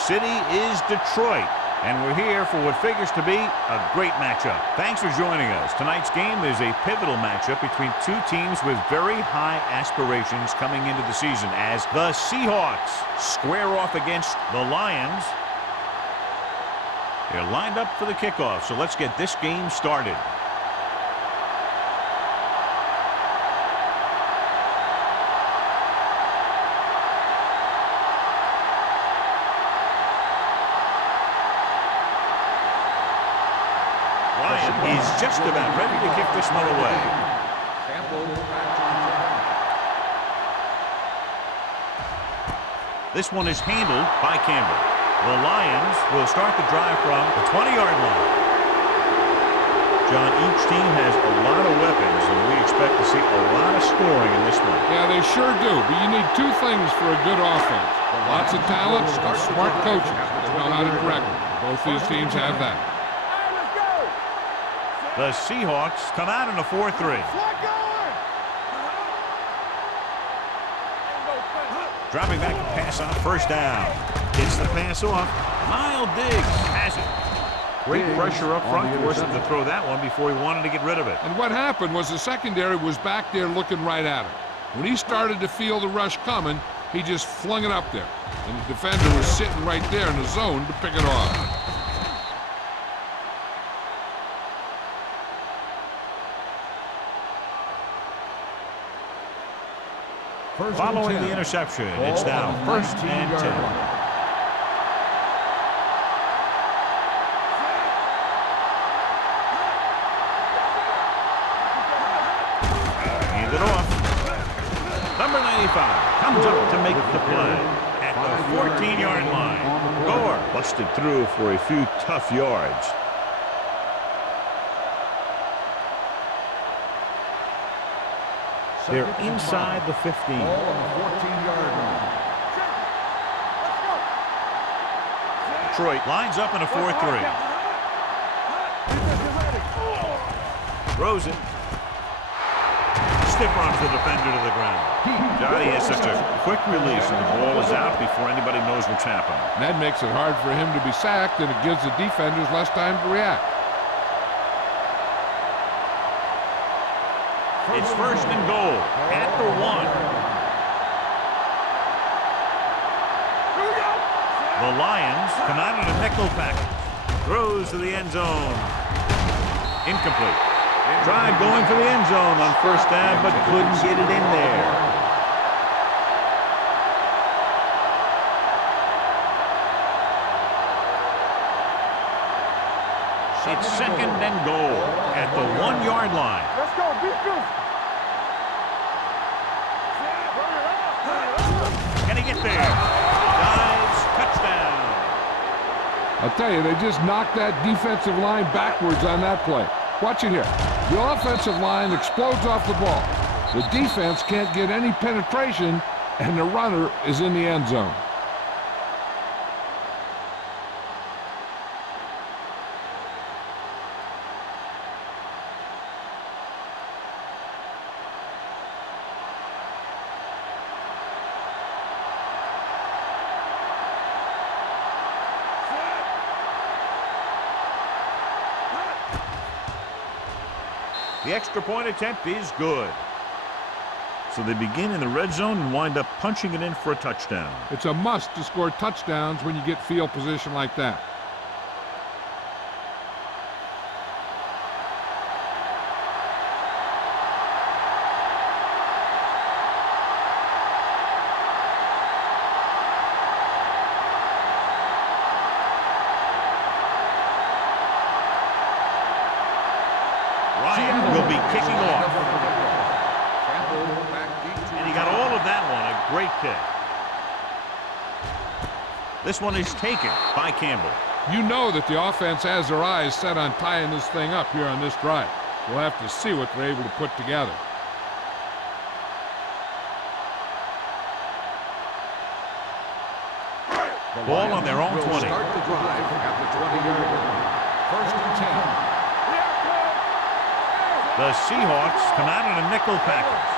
city is Detroit, and we're here for what figures to be a great matchup. Thanks for joining us. Tonight's game is a pivotal matchup between two teams with very high aspirations coming into the season as the Seahawks square off against the Lions. They're lined up for the kickoff, so let's get this game started. Ryan is just about ready to kick this one away. This one is handled by Campbell. The Lions will start the drive from the 20-yard line. John, each team has a lot of weapons, and we expect to see a lot of scoring in this one. Yeah, they sure do, but you need two things for a good offense. Lots of talent and smart coaches that know how to direct them. Both these teams have that. The Seahawks come out in a 4-3. Dropping back to pass on first down. Gets the pass off. Miles Diggs has it. Great pressure up front, forced him to throw that one before he wanted to get rid of it. And what happened was the secondary was back there looking right at him. When he started to feel the rush coming, he just flung it up there. And the defender was sitting right there in the zone to pick it off. Following the interception, it's now 1st and 10. Hand it off. Number 95 comes up to make the play at the 14-yard line. Gore busted through for a few tough yards. They're inside the 15. Ball on the 14-yard line. Detroit lines up in a 4-3. Throws it. Stiff arms the defender to the ground. Johnny has such a quick release, and the ball is out before anybody knows what's happened. And that makes it hard for him to be sacked, and it gives the defenders less time to react. It's 1st and goal at the 1. The Lions come out in a nickel package. Throws to the end zone. Incomplete. Tried going for the end zone on first down, but couldn't get it in there. It's 2nd and goal at the 1-yard line. Let's go, beat goose. Can he get there? Dives, touchdown. I'll tell you, they just knocked that defensive line backwards on that play. Watch it here. The offensive line explodes off the ball. The defense can't get any penetration, and the runner is in the end zone. The extra point attempt is good. So they begin in the red zone and wind up punching it in for a touchdown. It's a must to score touchdowns when you get field position like that. Ryan will be kicking off. And he got all of that one, a great kick. This one is taken by Campbell. You know that the offense has their eyes set on tying this thing up here on this drive. We'll have to see what they're able to put together. Ball on their own 20. Start the drive at the 20-yard line. 1st and 10. The Seahawks come out in a nickel package.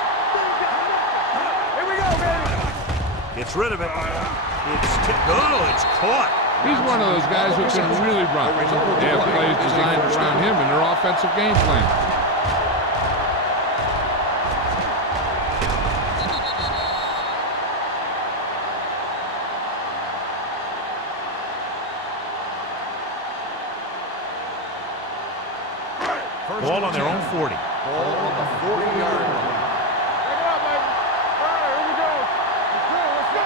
Here we go, baby. Gets rid of it. It's tipped. Oh, it's caught. He's one of those guys who can really run. They have plays designed around him in their offensive game plan. Ball on their own 40. Ball on the 40-yard line.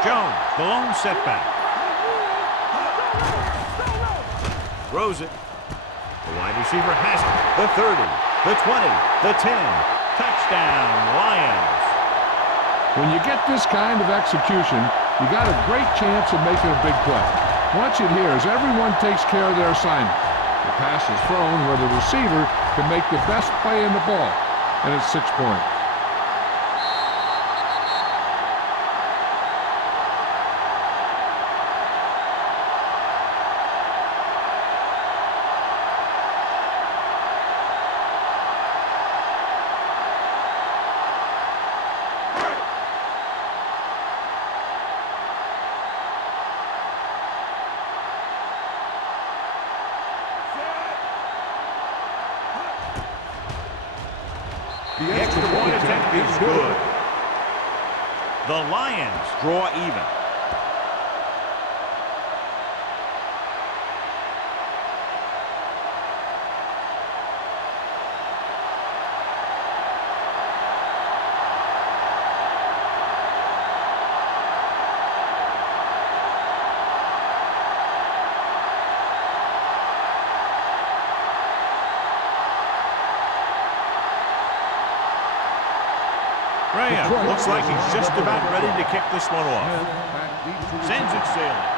Jones, the lone setback. Throws it. The wide receiver has it. The 30, the 20, the 10. Touchdown, Lions. When you get this kind of execution, you got a great chance of making a big play. Watch it here as everyone takes care of their assignment. The pass is thrown where the receiver can make the best play in the ball, and it's 6 points. The extra point attempt is good. The Lions draw even. Graham looks like he's just about ready to kick this one off. Sends it sailing.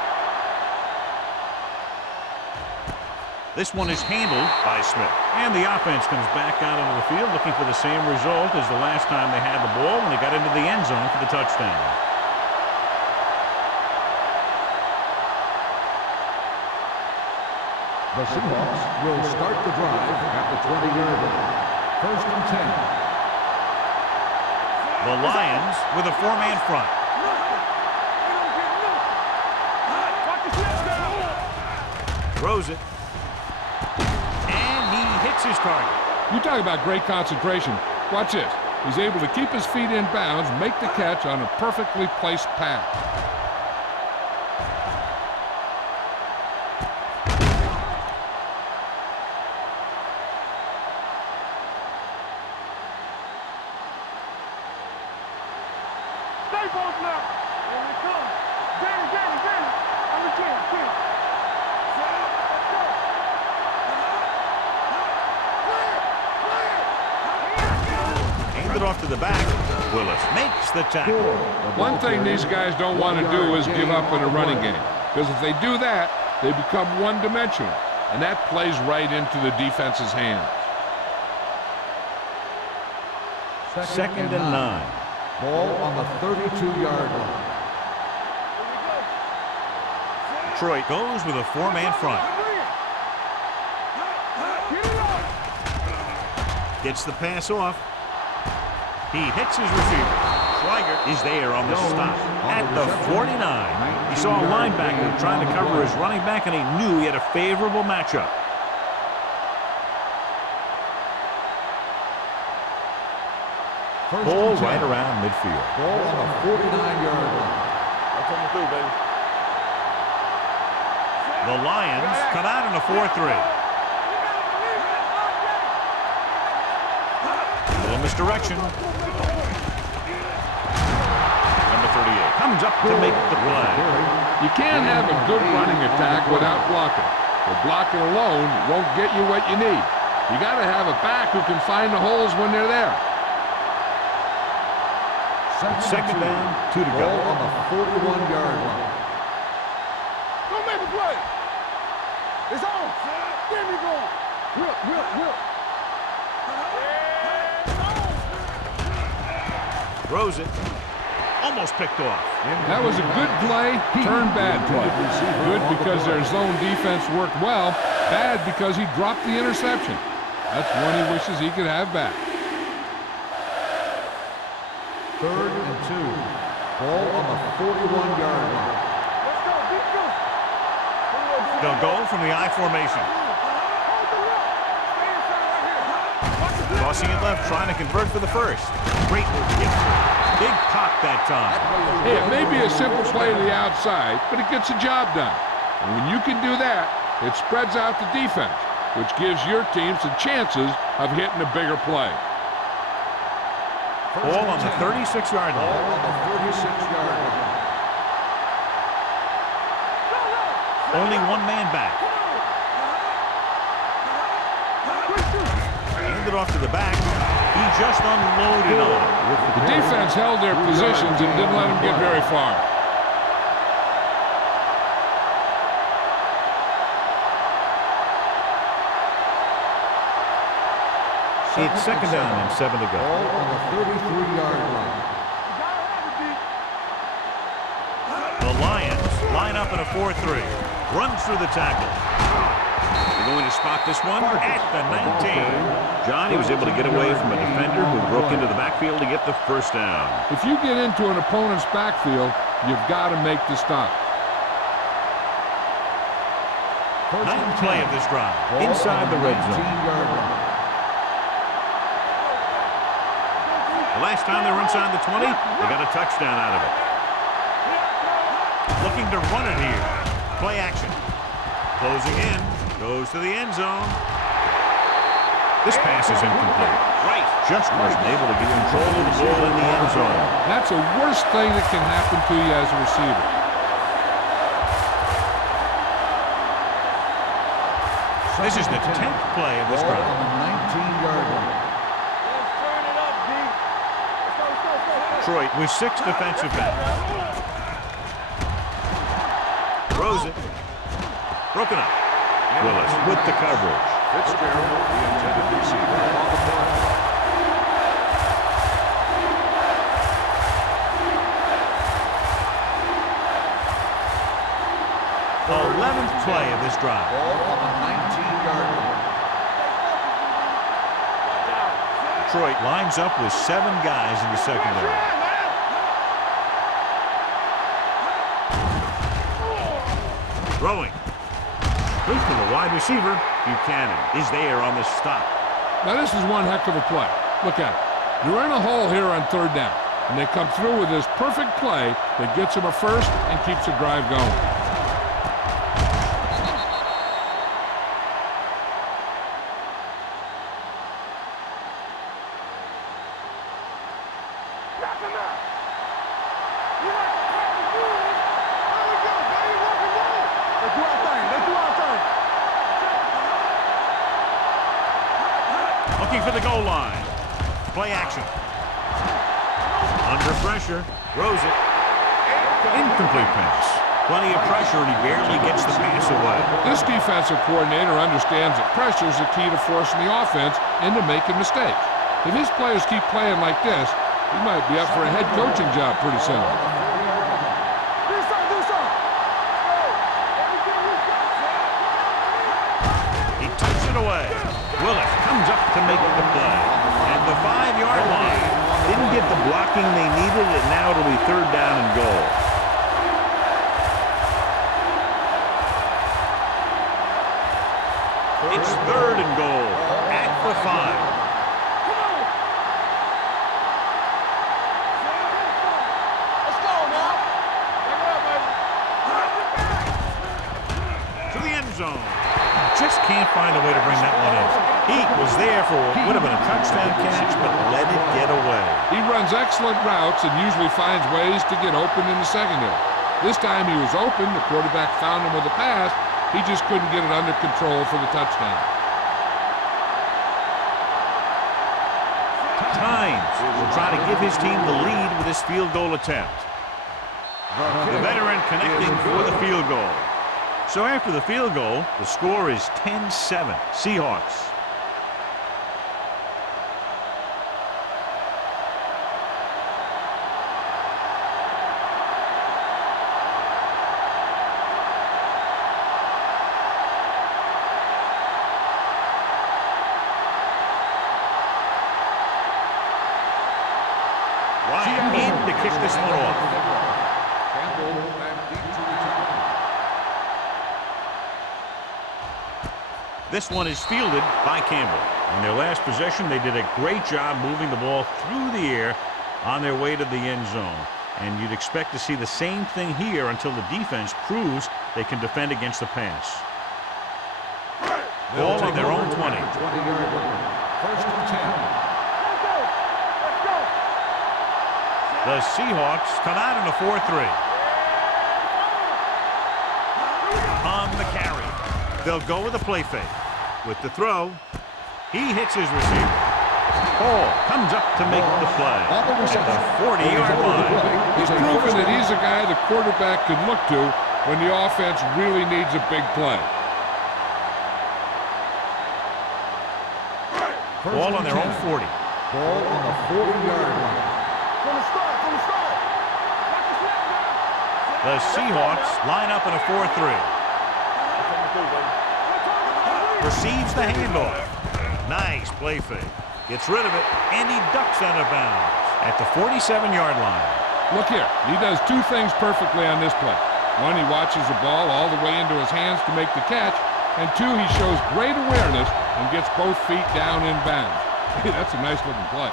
This one is handled by Smith. And the offense comes back out into the field looking for the same result as the last time they had the ball when they got into the end zone for the touchdown. The Seahawks will start the drive at the 20-yard line. 1st and 10. The Lions with a 4-man front. Throws it. And he hits his target. You talk about great concentration. Watch this. He's able to keep his feet in bounds, make the catch on a perfectly placed pass. It off to the back. Willis makes the tackle. One thing these guys don't want to do is give up in a running game, because if they do that, they become one-dimensional, and that plays right into the defense's hands. 2nd and 9. Ball on the 32-yard line. Detroit goes with a 4-man front. Gets the pass off. He hits his receiver. Schweiger is there on the stop at the 49. He saw a linebacker trying to cover his running back, and he knew he had a favorable matchup. Ball right around midfield. Ball on the 49-yard line. That's coming through, baby. The Lions come out in a 4-3. Little misdirection. Number 38 comes up to make the play. You can't have a good running attack without blocking. But blocking alone won't get you what you need. You got to have a back who can find the holes when they're there. Second down, 2 to go. Ball on the 41-yard line. Don't make a play. It's on. There we go. Whip. Throws it. Almost picked off. That was a good play, turned bad play. Good because their zone defense worked well. Bad because he dropped the interception. That's one he wishes he could have back. 3rd and 2. Ball on the 41-yard line. They'll go from the I formation. Crossing it left, trying to convert for the first. Great move to get through. Big pop that time. Hey, it may be a simple play to the outside, but it gets the job done. And when you can do that, it spreads out the defense, which gives your team some chances of hitting a bigger play. Ball on the 36-yard line. Ball on the 36-yard line. Only one man back. Handed off to the back. He just unloaded on it. The defense held their positions and didn't let them get very far. It's second down and 7 to go. Ball on the 33-yard line. The Lions line up in a 4-3. Runs through the tackle. They're going to spot this one at the 19. John, he was able to get away from a defender who broke into the backfield to get the first down. If you get into an opponent's backfield, you've got to make the stop. Ninth play of this drive. Inside the red zone. 19-yard line. The last time they were inside the 20, they got a touchdown out of it. Looking to run it here. Play action. Closing in. Goes to the end zone. This pass is incomplete. Right. Just wasn't able to get control of the ball in the end zone. That's the worst thing that can happen to you as a receiver. This is the 10th play of this Ball drive. on the 19-yard line. Detroit with 6 defensive backs. Throws it. Broken up. Willis with the coverage. Fitzgerald, the intended receiver, on the play. The 11th play of this drive. Ball on the 19-yard line. Detroit lines up with 7 guys in the secondary. Throwing. Loose to the wide receiver. Buchanan is there on the stop. Now this is one heck of a play. Look at it. You're in a hole here on third down, and they come through with this perfect play that gets them a first and keeps the drive going. Looking for the goal line. Play action. Under pressure. Throws it. Incomplete pass. Plenty of pressure, and he barely gets the pass away. This defensive coordinator understands that pressure is the key to forcing the offense into making mistakes. If his players keep playing like this, he might be up for a head coaching job pretty soon. He tucks it away. Willis comes up to make the play. At the 5-yard line. Didn't get the blocking they needed, and now it'll be third down and goal. It's third and goal at the 5. To the end zone. Just can't find a way to bring that one in. He was there for what would have been a touchdown catch, but let it get away. He runs excellent routes and usually finds ways to get open in the secondary. This time he was open. The quarterback found him with a pass. He just couldn't get it under control for the touchdown. Tynes will try to give his team the lead with this field goal attempt. The veteran connecting for the field goal. So after the field goal, the score is 10-7. Seahawks. Ryan in to kick this one off. Campbell back deep to return. This one is fielded by Campbell. In their last possession, they did a great job moving the ball through the air on their way to the end zone. And you'd expect to see the same thing here until the defense proves they can defend against the pass. Ball on their own 20. 20-yard line. First and 10. The Seahawks come out in a 4-3. On the carry. They'll go with a play fake. With the throw, he hits his receiver. Hall comes up to make the play at the 40-yard line. He's proven that he's a guy the quarterback can look to when the offense really needs a big play. Ball on their own 40. Ball on the 40-yard line. The Seahawks line up in a 4-3. Receives the handoff. Nice play fake. Gets rid of it, and he ducks out of bounds at the 47-yard line. Look here. He does two things perfectly on this play. One, he watches the ball all the way into his hands to make the catch. And two, he shows great awareness and gets both feet down in bounds. Hey, that's a nice-looking play.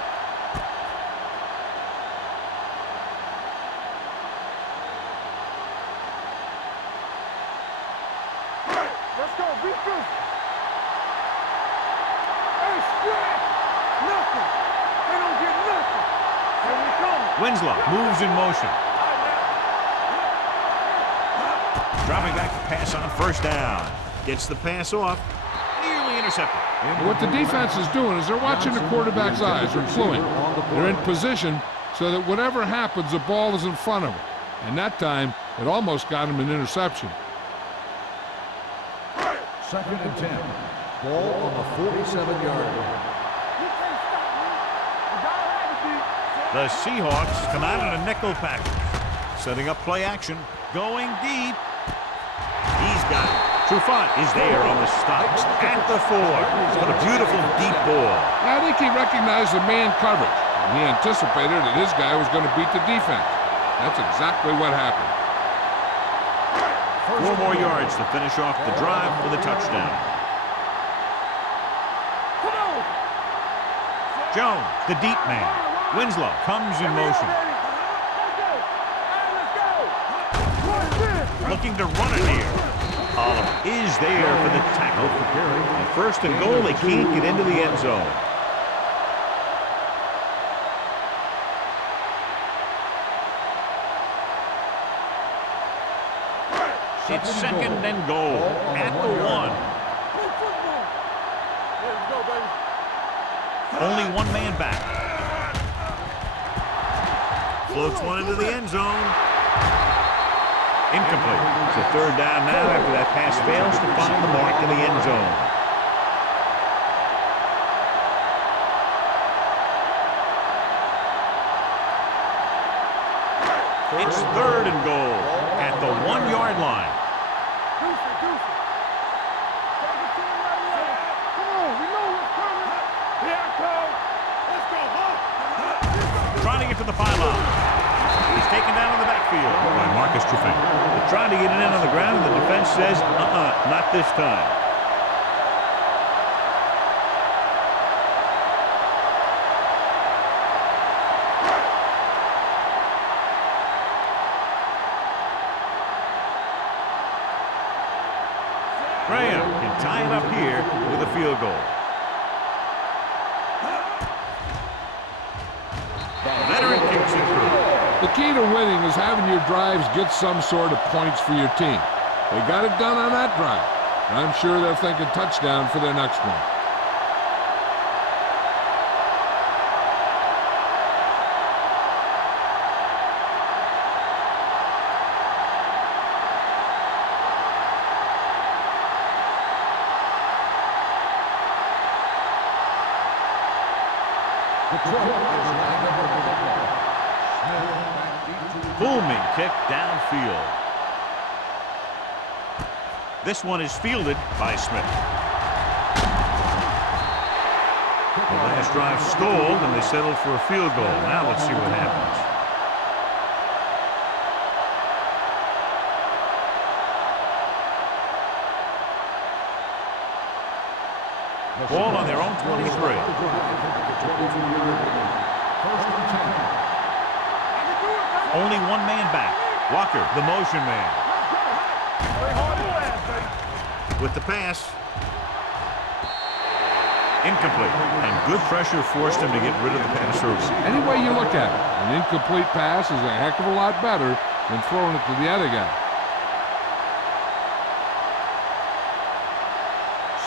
Let's go, beat this. Hey, stretch. Nothing. They don't get nothing. Here we come. Winslow moves in motion. Dropping back to pass on first down. Gets the pass off. Nearly intercepted. What the defense is doing is they're watching the quarterback's eyes. They're cluing. They're in position so that whatever happens, the ball is in front of them. And that time, it almost got him an interception. Second and 10. Ball on the 47-yard line. The Seahawks come out in a nickel package. Setting up play action. Going deep. He's got it. Trufant is there on the stop at the 4. What a beautiful deep ball. I think he recognized the man coverage. And he anticipated that his guy was going to beat the defense. That's exactly what happened. 4 more yards to finish off the drive with a touchdown. Jones, the deep man. Winslow comes in motion. Looking to run it here. Oliver is there for the tackle. And first and goal, they can't get into the end zone. It's second and goal at the 1. Only one man back. Floats one into the end zone. Incomplete. It's a third down now after that pass fails to find the mark in the end zone. It's third and goal at the 1-yard line. Trying to get to the pylon. He's taken down in the backfield by Marcus Trufant. They're trying to get it in on the ground, and the defense says, not this time. Graham can tie it up here with a field goal. Veteran kicks it through. The key to winning is having your drives get some sort of points for your team. They got it done on that drive. And I'm sure they're thinking touchdown for their next one. Booming kick downfield. This one is fielded by Smith. The last drive stalled, and they settled for a field goal. Now let's see what happens. Ball on their own 23. First and 10. Only one man back. Walker, the motion man. With the pass. Incomplete. And good pressure forced him to get rid of the pass early. Any way you look at it, an incomplete pass is a heck of a lot better than throwing it to the other guy.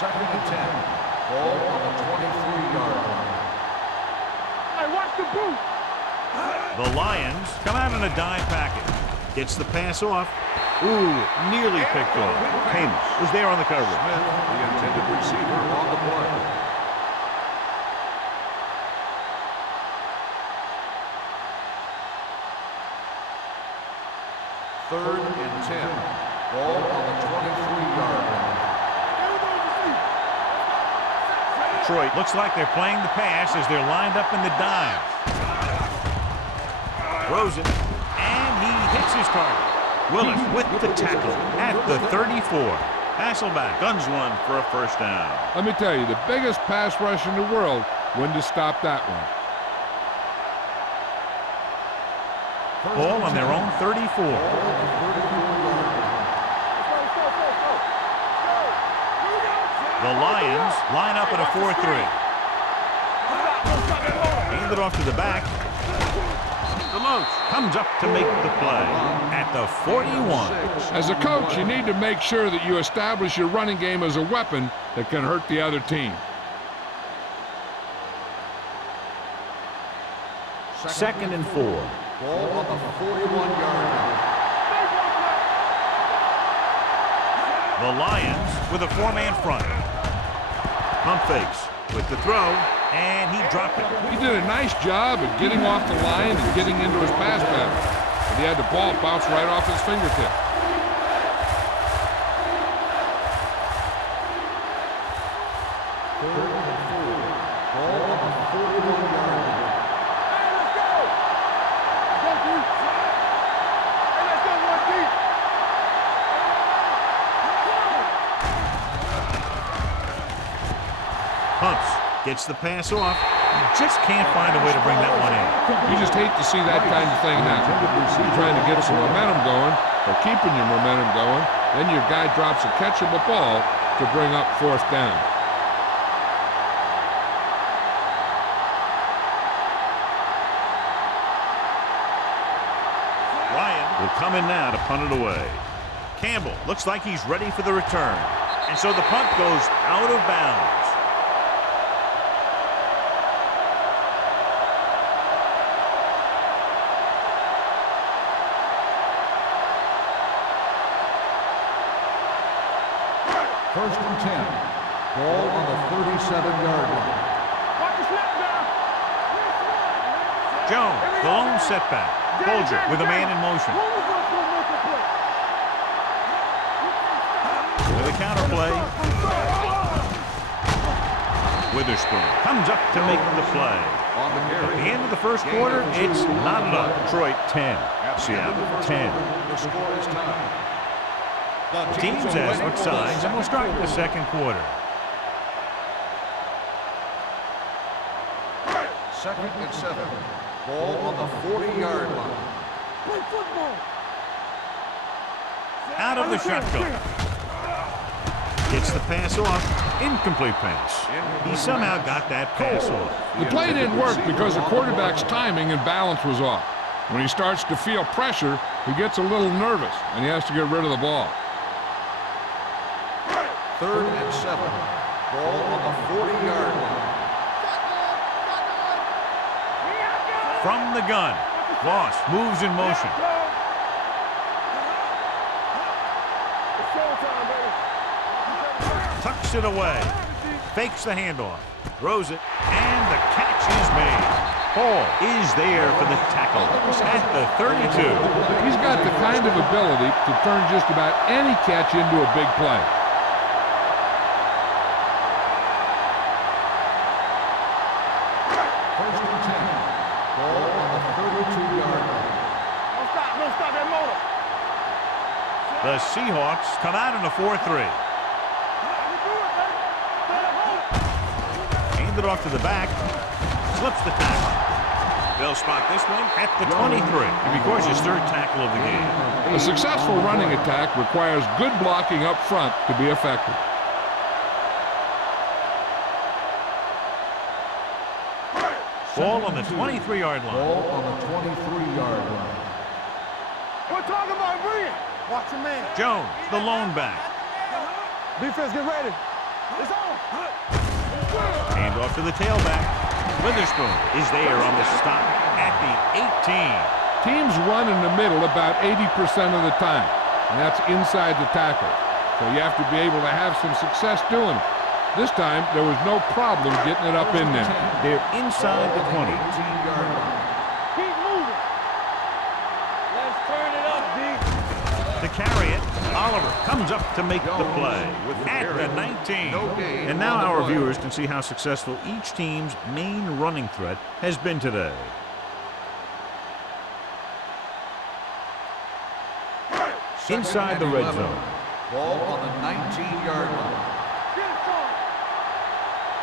Second and 10. Ball on the 23-yard line. Hey, watch the boot. The Lions come out in a dime package. Gets the pass off. Ooh, nearly picked off. Hamus was there on the coverage. Smith, the intended receiver, on the play. Third and 10. Ball on the 23-yard line. Detroit looks like they're playing the pass as they're lined up in the dime. Throws it, and he hits his target. Willis with the tackle at the 34. Hasselback guns one for a first down. Let me tell you, the biggest pass rush in the world wouldn't have stopped that one. Ball on their own 34. The Lions line up in a 4-3. Hand it off to the back. DeLoach comes up to make the play at the 41. As a coach, you need to make sure that you establish your running game as a weapon that can hurt the other team. Second and 4. Ball on the 41-yard line. The Lions with a four-man front. Pump fakes with the throw, and he dropped it. He did a nice job of getting off the line and getting into his pass pattern. But he had the ball bounce right off his fingertip. Third and 4. Ball on the 41-yard line. Pumps, gets the pass off. You just can't find a way to bring that one in. You just hate to see that kind of thing happen. You're trying to get some momentum going, or keeping your momentum going, then your guy drops a catchable ball to bring up fourth down. Ryan will come in now to punt it away. Campbell looks like he's ready for the return. And so the punt goes out of bounds. First and 10. Ball on the 37-yard line. Watch the snap now. Jones, the lone setback. Bolger with a man in motion. With a counter play. Witherspoon comes up to make the play. On the At carry. the end of the first quarter, it's not enough. Detroit 10, Seattle 10. The score is tied. Teams as switch sides, and we'll start the second quarter. Second and 7. Ball on the 40-yard line. Play football. Out of the shotgun. Gets the pass off. Incomplete pass. He somehow got that pass off. The play didn't work because the quarterback's timing and balance was off. When he starts to feel pressure, he gets a little nervous, and he has to get rid of the ball. Third and 7. Ball on the 40-yard line. From the gun. Moss moves in motion. Tucks it away. Fakes the handoff. Throws it. And the catch is made. Hall is there for the tackle at the 32. He's got the kind of ability to turn just about any catch into a big play. First and 10. Ball on the 32-yard line. Don't stop that motor. The Seahawks come out in a 4-3. Hand it off to the back. Slips the tackle. They'll spot this one at the 23. And because his third tackle of the game. A successful running attack requires good blocking up front to be effective. Ball on the 23-yard line. Ball on the 23-yard line. We're talking about bringing. Watch your man. Jones, the lone back. Defense, get ready. It's on. Hand off to the tailback. Witherspoon is there on the stop at the 18. Teams run in the middle about 80% of the time, and that's inside the tackle. So you have to be able to have some success doing it. This time, there was no problem getting it up in there. They're inside the 20. 18-yard line. Keep moving. Let's turn it up, D. To carry it, Oliver comes up to make the play at the 19. And now our viewers can see how successful each team's main running threat has been today. Inside the red zone. Ball on the 19-yard line. Get it started.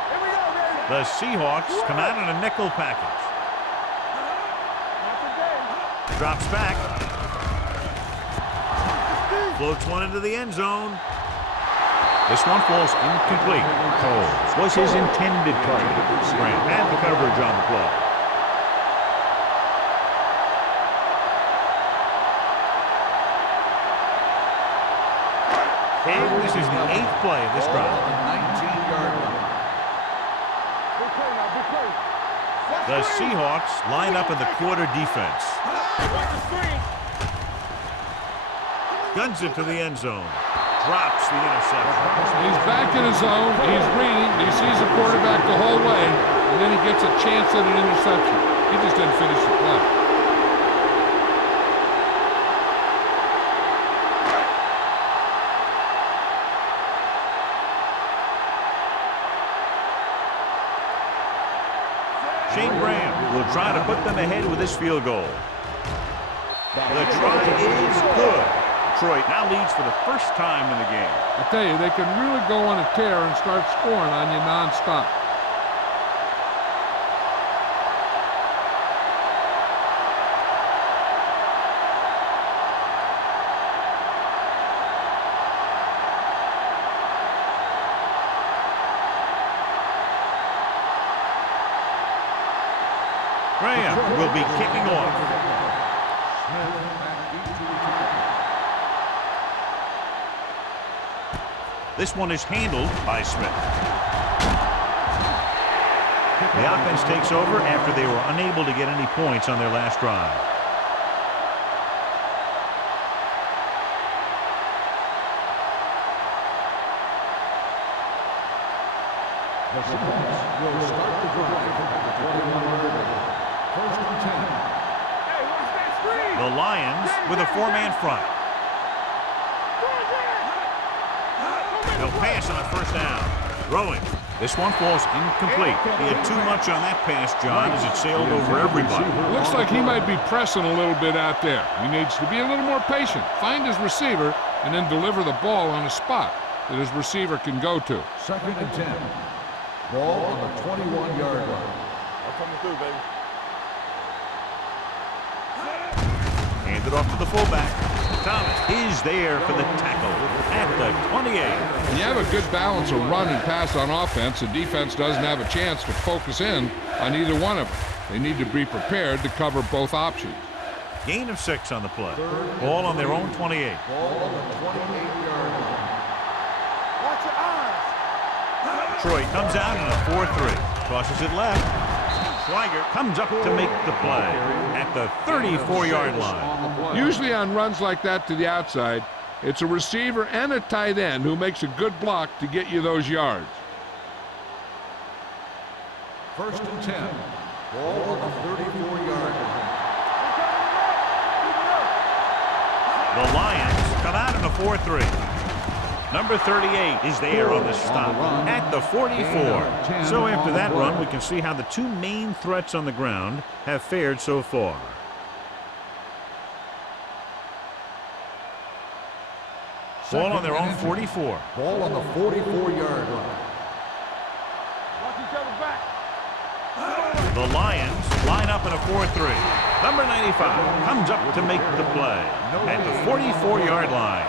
Here we go, baby. The Seahawks come out in a nickel package. Not today. Drops back. Floats one into the end zone. This one falls incomplete. Coles was his intended target. Grant had the coverage on the play. And this is the 8th play of this Ball drive. on the 19-yard line. Big play now, big play. The Seahawks line up in the quarter defense. Watch the screen. Guns it to the end zone. Drops the interception. He's back in his zone. He's reading. He sees the quarterback the whole way, and then he gets a chance at an interception. He just didn't finish the play. Shane Graham will try to put them ahead with this field goal. The try is good. Detroit now leads for the first time in the game. I tell you, they can really go on a tear and start scoring on you nonstop. Graham will be kicking off. This one is handled by Smith. The offense takes over after they were unable to get any points on their last drive. The Seahawks will start the drive at the 21-yard line. First and 10. Hey, watch that screen. The Lions with a four-man front. They'll pass on the first down. Throwing. This one falls incomplete. He had too much on that pass, John, as it sailed over everybody. Looks like he might be pressing a little bit out there. He needs to be a little more patient, find his receiver, and then deliver the ball on a spot that his receiver can go to. Second and 10. Ball on the 21-yard line. I'm coming through, baby. Hand it off to the fullback. Thomas is there for the tackle at the 28. When you have a good balance of run and pass on offense, the defense doesn't have a chance to focus in on either one of them. They need to be prepared to cover both options. Gain of 6 on the play. Ball on their own 28. Ball on the 28-yard line. Watch your eyes. Detroit comes out in a 4-3. Tosses it left. Schweiger comes up to make the play at the 34-yard line. Usually on runs like that to the outside, it's a receiver and a tight end who makes a good block to get you those yards. First and 10. Ball on the 34-yard line. The Lions come out in a 4-3. Number 38 is there on the stop at the 44. So after that run, we can see how the two main threats on the ground have fared so far. Ball on their own 44. Ball on the 44-yard line. Watch each other back. The Lions line up in a 4-3. Number 95 comes up to make the play at the 44-yard line.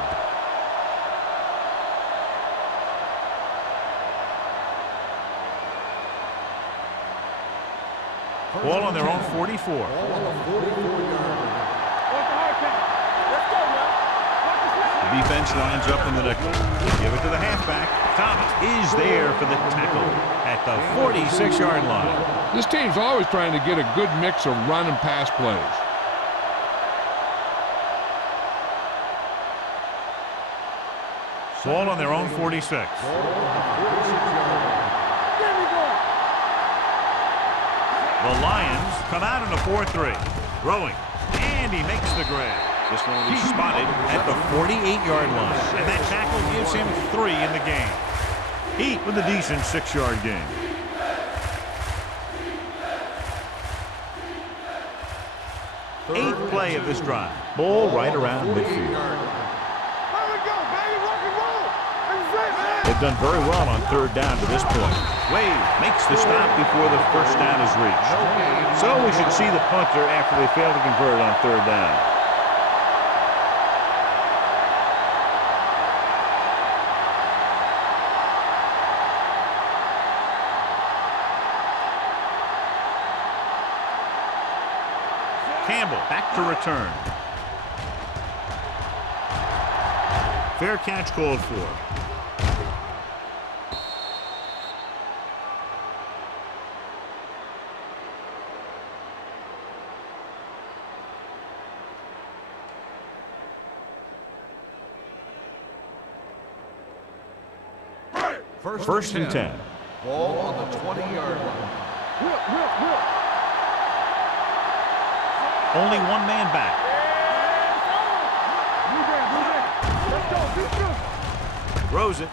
Ball on their own 44. Ball on the 44-yard line. The defense lines up in the nickel. They give it to the halfback. Thomas is there for the tackle at the 46-yard line. This team's always trying to get a good mix of run and pass plays. Ball on their own 46. There we go. The Lions come out in a 4-3. Throwing. And he makes the grab. This one will be spotted at the 48-yard line. And that tackle gives him 3 in the game. Heat with a decent 6-yard gain. Eighth play of this drive. Ball right around midfield. There we go, baby. Rock and roll. This is it, man. They've done very well on 3rd down to this point. Wade makes the stop before the first down is reached. So we should see the punter after they fail to convert on 3rd down. Campbell back to return. Fair catch called for. First and 10. Ball on the 20-yard line. Whip. Only one man back. Move in. Let's go. Be good. Throws it.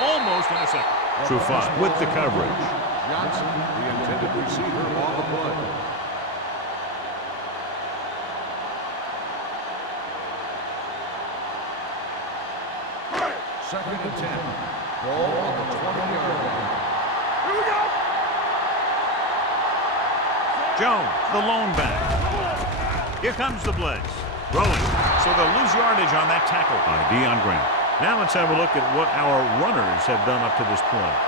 Almost intercepted. Trufant with the coverage. Johnson, the intended receiver, on the play. Second and 10. Ball on the 20-yard line. Here we go. Jones, the lone back. Here comes the blitz. Throwing. So they'll lose yardage on that tackle by Deion Grant. Now let's have a look at what our runners have done up to this point.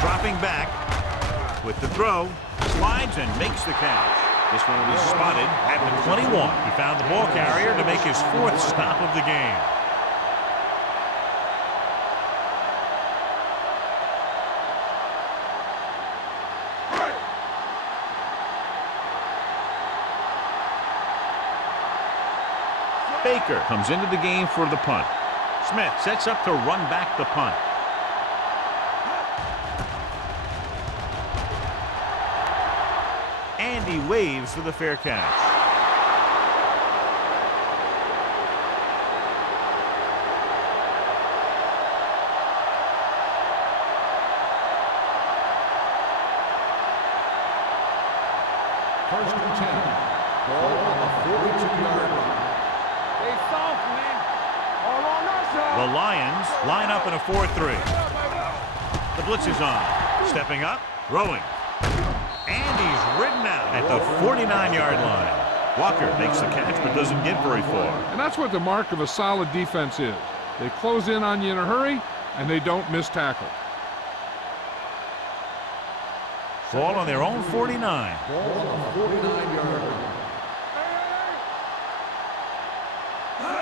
Dropping back with the throw, slides and makes the catch. This one will be spotted at the 21. He found the ball carrier to make his 4th stop of the game. Baker comes into the game for the punt. Smith sets up to run back the punt. And he waves for the fair catch. First and 10. Ball on the 42-yard line. Stay soft, man. All on our side. The Lions line up in a 4-3. The blitz is on. Stepping up, throwing. And he's ridden out at the 49-yard line. Walker makes the catch but doesn't get very far. And that's what the mark of a solid defense is. They close in on you in a hurry, and they don't miss tackle. Ball on their own 49. Ball on the 49-yard line.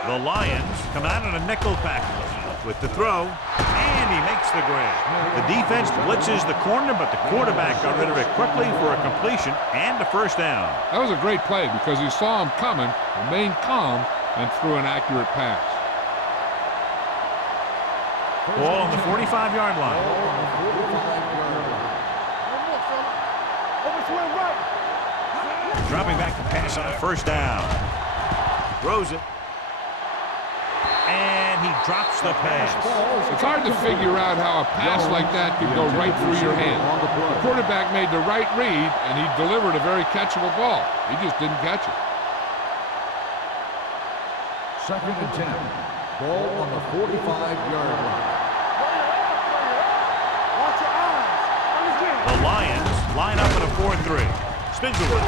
The Lions come out in a nickel package with the throw, and he makes the grab. The defense blitzes the corner, but the quarterback got rid of it quickly for a completion and a first down. That was a great play because he saw him coming, remained calm, and threw an accurate pass. Ball on the 45-yard line. Ball on the 45-yard line. One more, fella. Overswing right. Dropping back to pass on first down. Throws it. And he drops the pass. It's hard to figure out how a pass like that could go right through your hand. The quarterback made the right read, and he delivered a very catchable ball. He just didn't catch it. 2nd and 10. Ball on the 45-yard line. The Lions line up in a 4-3. Spins away.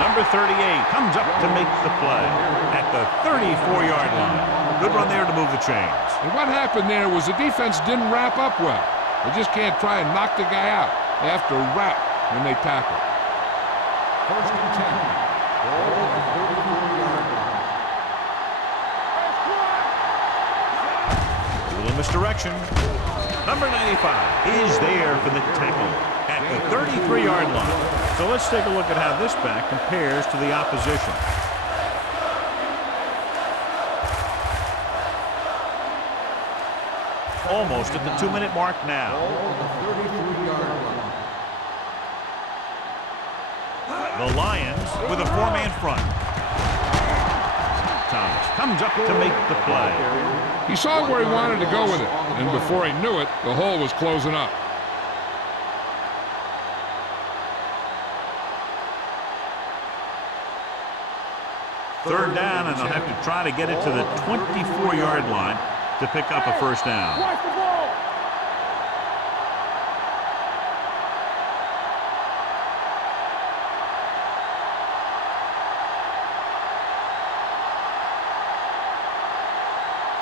Number 38 comes up to make the play at the 34-yard line. Good run there to move the chains. And what happened there was the defense didn't wrap up well. They just can't try and knock the guy out. They have to wrap when they tackle. 1st and 10. Ball on the 34-yard line. A little misdirection. Number 95 is there for the tackle at the 33-yard line. So let's take a look at how this back compares to the opposition. Almost at the 2-minute mark now. The Lions with a 4-man front. Thomas comes up to make the play. He saw where he wanted to go with it, and before he knew it, the hole was closing up. Third down, and they'll have to try to get it to the 24-yard line to pick up a first down. Watch the ball.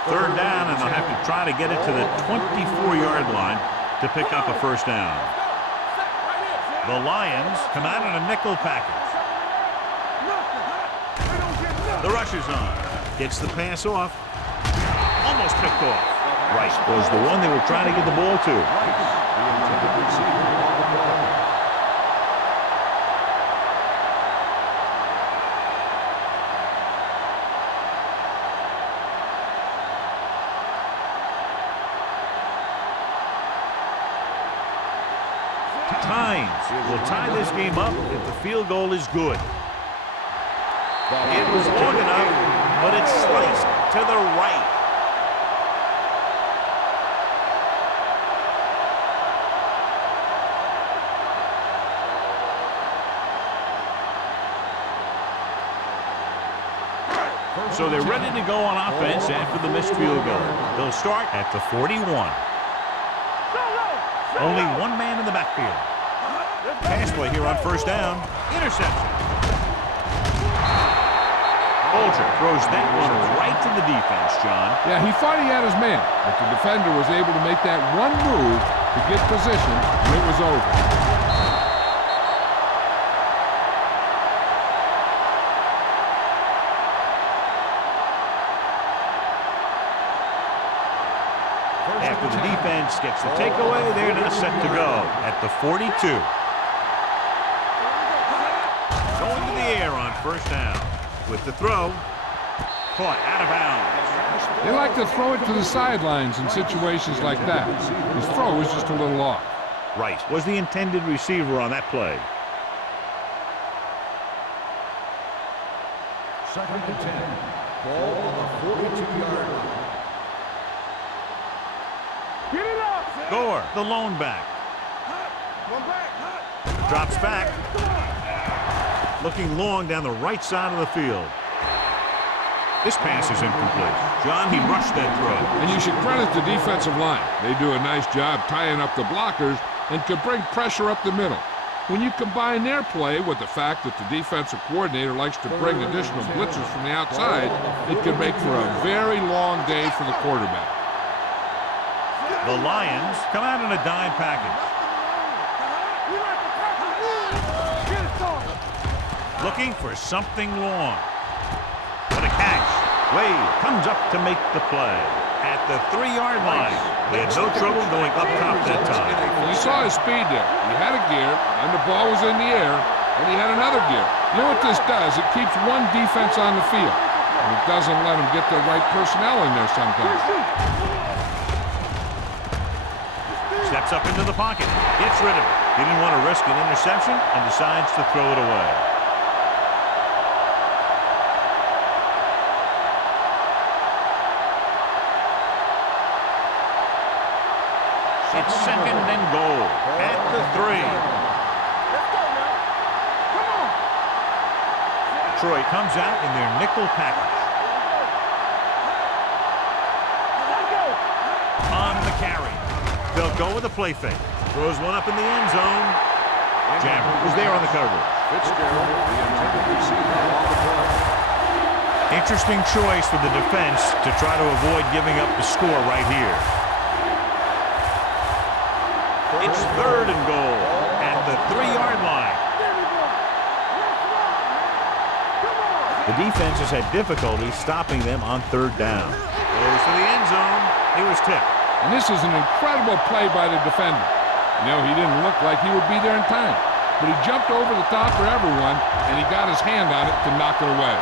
Third down, and they'll have to try to get it to the 24-yard line to pick up a first down. The Lions come out in a nickel package. The rush is on. Gets the pass off. Almost picked off. Rice was the one they were trying to get the ball to. Tynes will tie this game up if the field goal is good. It was long enough, but it's sliced to the right. So they're ready to go on offense after the missed field goal. They'll start at the 41. Only one man in the backfield. Pass play here on first down. Interception. Bolger throws that one right to the defense, John. Yeah, he thought he had his man, but the defender was able to make that one move to get position, and it was over. After the defense gets the takeaway, they're now set to go at the 42. Going to the air on first down. With the throw, caught out of bounds. They like to throw it to the sidelines in situations like that. His throw was just a little off. Rice was the intended receiver on that play. 2nd and 10. Ball on the 42-yard line. Get it up. Gore, the lone back. One back. Drops back. Looking long down the right side of the field. This pass is incomplete. John, he rushed that throw. And you should credit the defensive line. They do a nice job tying up the blockers and can bring pressure up the middle. When you combine their play with the fact that the defensive coordinator likes to bring additional blitzes from the outside, it can make for a very long day for the quarterback. The Lions come out in a dime package. Looking for something long. What a catch. Wade comes up to make the play at the 3-yard line. They had no trouble going up top that time. You saw his speed there. He had a gear, and the ball was in the air, and he had another gear. You know what this does? It keeps one defense on the field, and it doesn't let them get the right personnel in there sometimes. Steps up into the pocket. Gets rid of it. He didn't want to risk an interception and decides to throw it away. It's second and goal at the 3. Let's go now. Come on. Detroit comes out in their nickel package. Let's go. On the carry. They'll go with a play fake. Throws one up in the end zone. Jammer was there on the coverage. Fitzgerald, the intended receiver on the play. Interesting choice for the defense to try to avoid giving up the score right here. It's third and goal at the 3-yard line. There we go. Let's rock, man. Come on. The defense has had difficulty stopping them on third down. Goes to the end zone. He was tipped. And this is an incredible play by the defender. You know, he didn't look like he would be there in time, but he jumped over the top for everyone, and he got his hand on it to knock it away.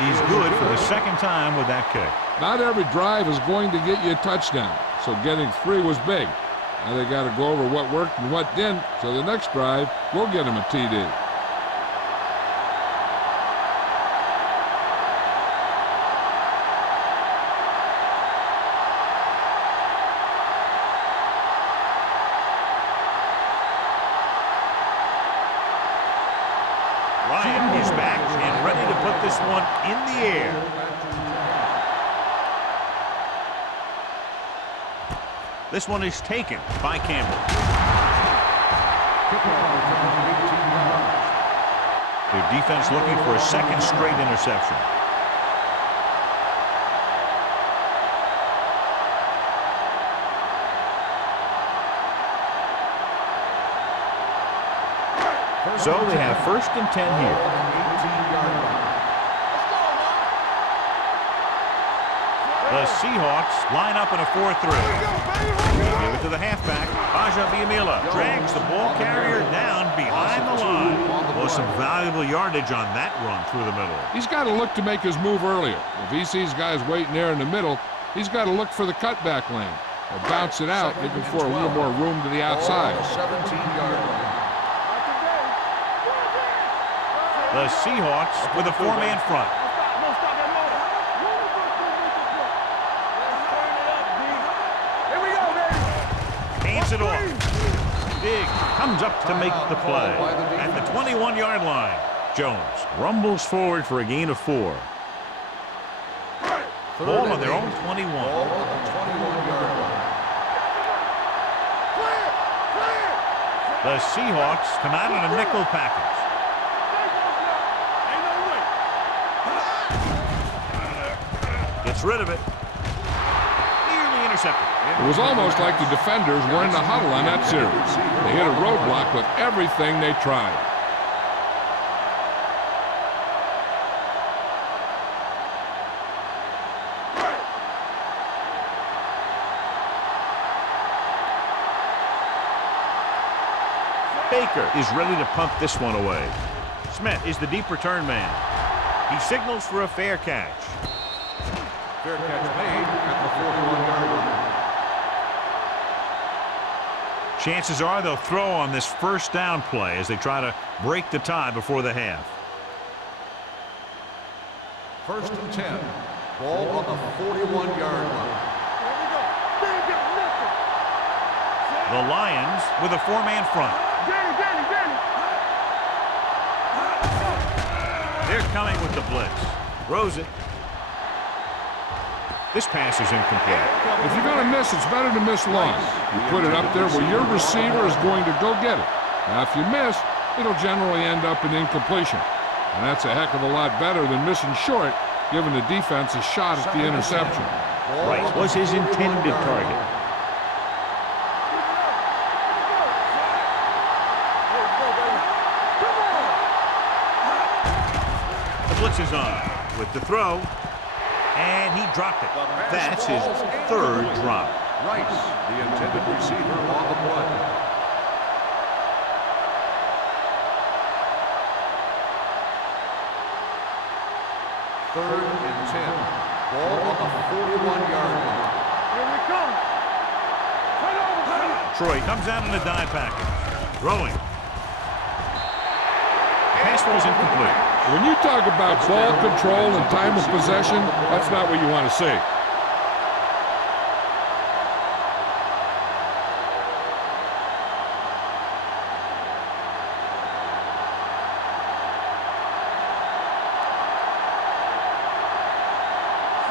He's good for the second time with that kick. Not every drive is going to get you a touchdown, so getting 3 was big. Now they got to go over what worked and what didn't, so the next drive will get him a TD. Ryan is back and ready to put this one in the air. This one is taken by Campbell. Their defense looking for a second straight interception. So they have first and 10 here. The Seahawks line up in a 4-3. Give it to the halfback. Baja Biamila drags the ball carrier down behind the line. Well, some valuable yardage on that run through the middle. He's got to look to make his move earlier. If he sees guys waiting there in the middle, he's got to look for the cutback lane or bounce it out, looking for a little more room to the outside. 17-yard line. The Seahawks with a 4-man front. Here we go, baby. Hands it off. Diggs comes up to make the play at the 21-yard line. Jones rumbles forward for a gain of 4. Ball on their own 21. Ball on the 21-yard line. The Seahawks come out in a nickel package. Gets rid of it. Nearly intercepted. It was almost like the defenders were in the huddle on that series. They hit a roadblock with everything they tried. Baker is ready to punt this one away. Smith is the deep return man. He signals for a fair catch. Fair catch made at the 41-yard line. Chances are they'll throw on this first down play as they try to break the tie before the half. First and 10. Ball on the 41-yard line. The Lions with a 4-man front. They're coming with the blitz. Throws it. This pass is incomplete. If you're going to miss, it's better to miss long. You put it up there where your receiver is going to go get it. Now, if you miss, it'll generally end up in incompletion. And that's a heck of a lot better than missing short, giving the defense a shot at the interception. Right was his intended target. The blitz is on with the throw. And he dropped it. That's his third drop. Rice, the intended receiver on the play. 3rd and 10. Ball on the 41-yard line. Here we come. Turn over. Troy comes out in a dime package. Throwing. Pass was incomplete. When you talk about ball control and time of possession, that's not what you want to see.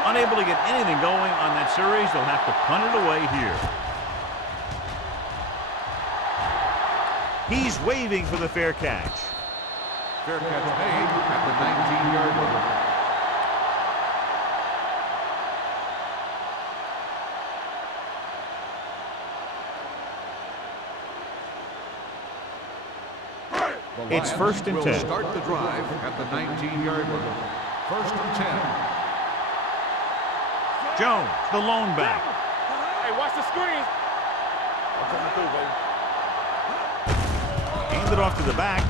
Unable to get anything going on that series, they'll have to punt it away here. He's waving for the fair catch. Fair catch made at the 19-yard line. It's 1st and 10. Start the drive at the 19-yard line. 1st and 10. Jones, the lone back. Hey, watch the screen. I'm coming through, baby. Hand it off to the back.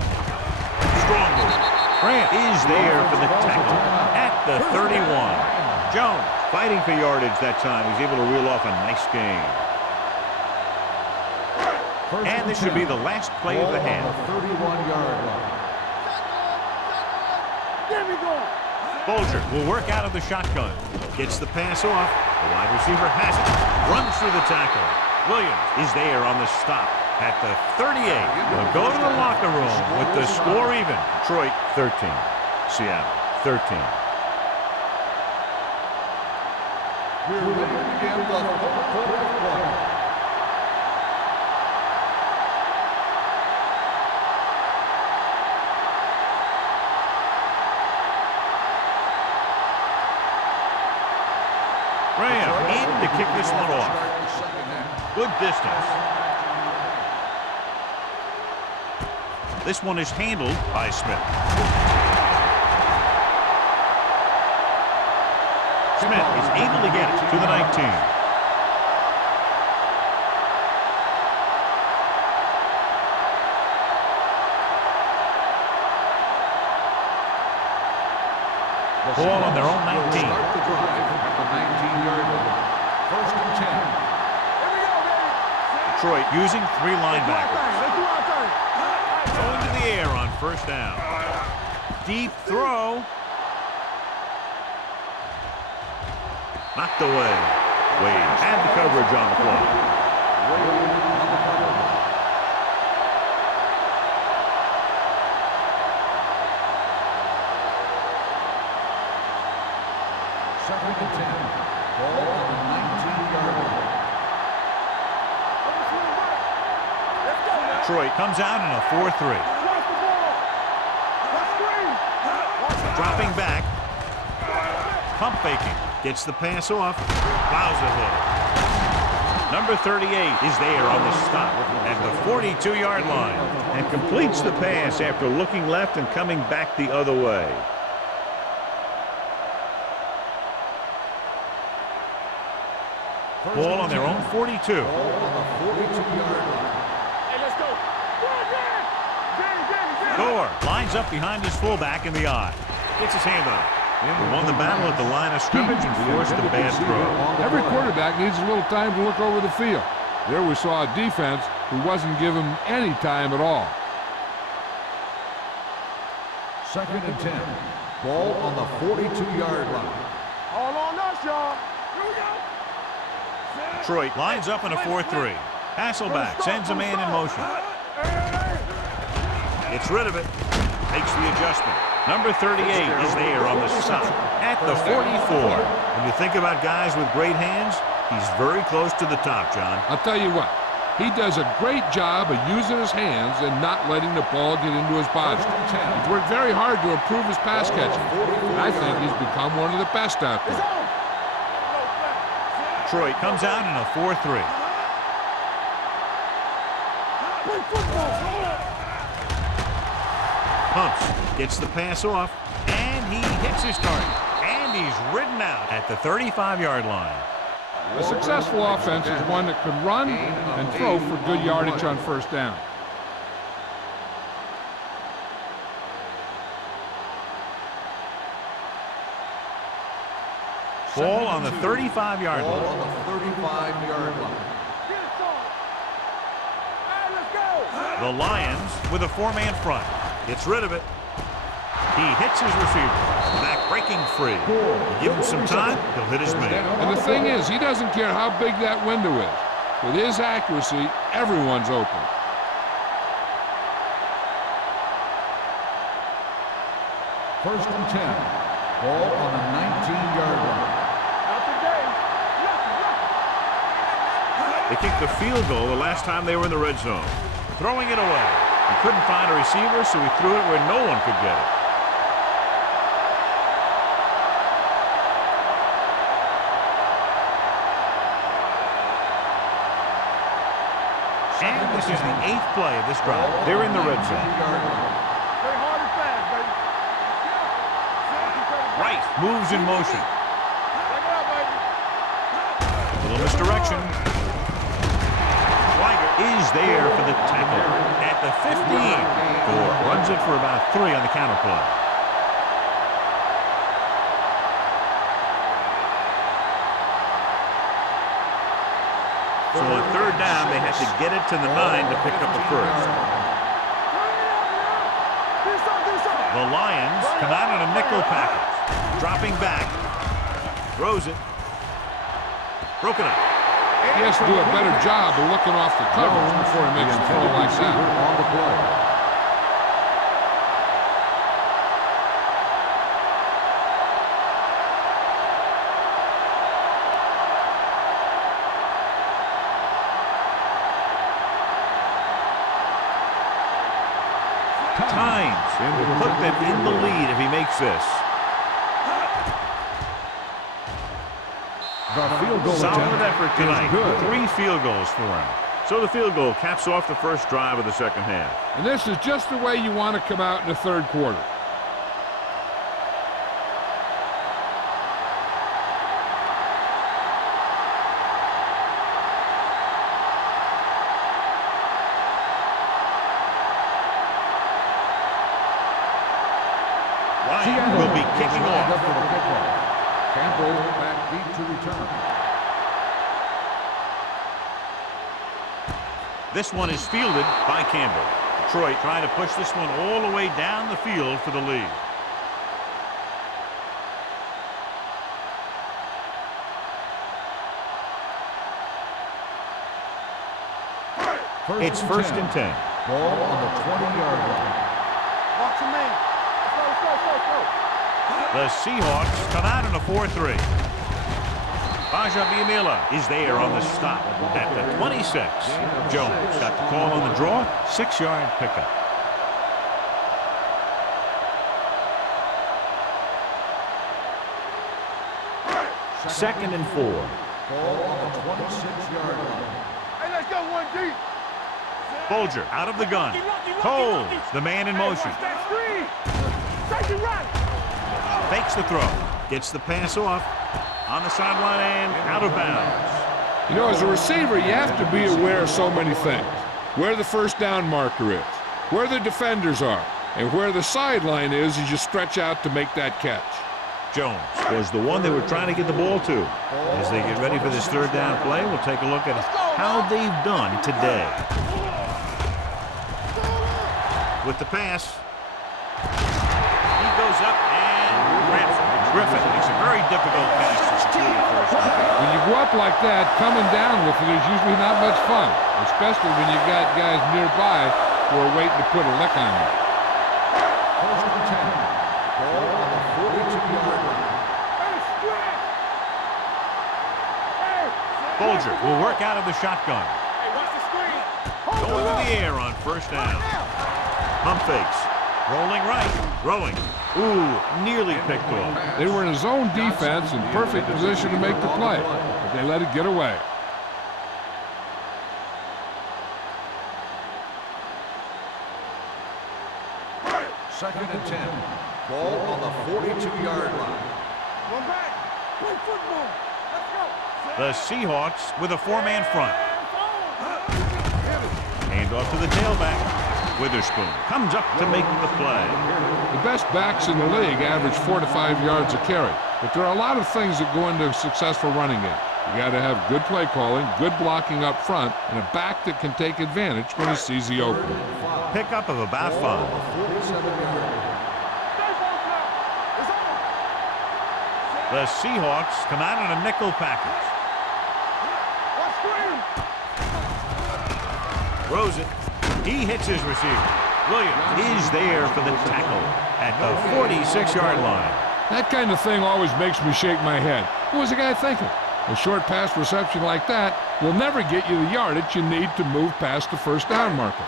Strong move. Grant is there for the tackle at the 31. Jones fighting for yardage that time. He's able to reel off a nice gain. And this should be the last play of the half. 31-yard line. Get me going. Bolger will work out of the shotgun. Gets the pass off. The wide receiver has it. Runs through the tackle. Williams is there on the stop at the 38. They'll go to the locker room with the score even. Detroit 13. Seattle 13. We're ready to begin the fourth quarter of play. Graham in to kick this one off. Good distance. This one is handled by Smith. Smith is able to get it to the 19. Ball on their own 19. Start the drive at the 19-yard line. 1st and 10. Here we go, baby. Detroit using 3 linebackers. Let's do our thing. Going to the air on 1st down. Deep throw. Knocked away. Wade had the coverage on the play. Second and 10. Ball on the 19-yard line. Let's go, man. Detroit comes out in a 4-3. Watch the ball. Let's screen. Dropping back. Pump faking. Gets the pass off. Plows ahead. Number 38 is there on the stop at the 42-yard line and completes the pass after looking left and coming back the other way. Ball on their own 42. Ball on the 42-yard line. Hey, let's go. Gore lines up behind his fullback in the I. Gets his hand on it. He won the battle at the line of scrimmage and forced a bad throw. Every quarterback needs a little time to look over the field. There we saw a defense who wasn't given any time at all. 2nd and 10. Ball on the 42-yard line. All on us, y'all. Here we go. Detroit lines up in a 4-3. Hasselback sends a man in motion. Gets rid of it. Makes the adjustment. Number 38 is there on the stop at the 44. When you think about guys with great hands, he's very close to the top, John. I'll tell you what, he does a great job of using his hands and not letting the ball get into his body. He's worked very hard to improve his pass catching. I think he's become one of the best out there. Detroit comes out in a 4-3. Pumps, gets the pass off, and he hits his target. And he's ridden out at the 35-yard line. A successful offense is one that can run and throw for good yardage on 1st down. Ball on the 35-yard Ball line. on the 35-yard line. Get it, son. Hey, let's go. The Lions with a 4-man front. Gets rid of it. He hits his receiver. Back breaking free. Give him some time, he'll hit his man. And the thing is, he doesn't care how big that window is. With his accuracy, everyone's open. First and 10. Ball on the 19-yard line. Out today. They kicked the field goal the last time they were in the red zone. Throwing it away. He couldn't find a receiver, so he threw it where no one could get it. And this is the 8th play of this drive. They're in the red zone. Play hard and fast, baby. Right moves in motion. Check it out, baby. Little misdirection. Schweiger is there for the tackle at the 15. Gore runs it for about 3 on the counter play. So on 3rd down, they had to get it to the 9 to pick up the first. The Lions come out in a nickel package. Dropping back. Throws it. Broken up. He has to do a better job of looking off the coverage before he makes a throw like that. On the play. Times and will put them in the lead if he makes this. The field goal Solid attempt effort tonight. good. 3 field goals for him. So the field goal caps off the first drive of the second half. And this is just the way you want to come out in the 3rd quarter. Ryan will be kicking off. For the kickoff. Campbell back deep to return. This one is fielded by Campbell. Detroit trying to push this one all the way down the field for the lead. It's first and 10. Ball on the 20-yard line. Watch your man. Let's go. The Seahawks come out in a 4-3. Baja Biamila is there on the stop at the 26. Jones got the call on the draw. 6-yard pickup. Second and 4. Ball on the 26-yard line. Hey, let's go 1 deep. Folger out of the gun. Cole, the man in motion. Watch that screen. Take it right. Fakes the throw. Gets the pass off. On the sideline and out of bounds. You know, as a receiver, you have to be aware of so many things. Where the first down marker is, where the defenders are, and where the sideline is as you stretch out to make that catch. Jones was the one they were trying to get the ball to. As they get ready for this 3rd down play, we'll take a look at how they've done today. With the pass, he goes up and grabs it. Griffin makes a very difficult pass to secure the first down. When you go up like that, coming down with it is usually not much fun, especially when you got guys nearby who are waiting to put a lick on you. First and 10. Ball on the 42-yard line. Hey, stretch. Hey. Folger will work out of the shotgun. Hey, watch the screen. Going in the air on first down. Pump fakes. Rolling right. Throwing. Ooh, nearly picked off. They were in a zone defense in perfect position to make the play, but they let it get away. Second and 10. Ball on the 42-yard line. One back. Play football. Let's go. The Seahawks with a 4-man front. Hand off to the tailback. Witherspoon comes up to make the play. The best backs in the league average 4 to 5 yards a carry. But there are a lot of things that go into a successful running game. You got to have good play calling, good blocking up front, and a back that can take advantage when he sees the opening. Pickup of about 5. The Seahawks come out in a nickel package. Throws it. He hits his receiver. Williams is there for the tackle at the 46-yard line. That kind of thing always makes me shake my head. What was the guy thinking? A short pass reception like that will never get you the yardage you need to move past the first down marker.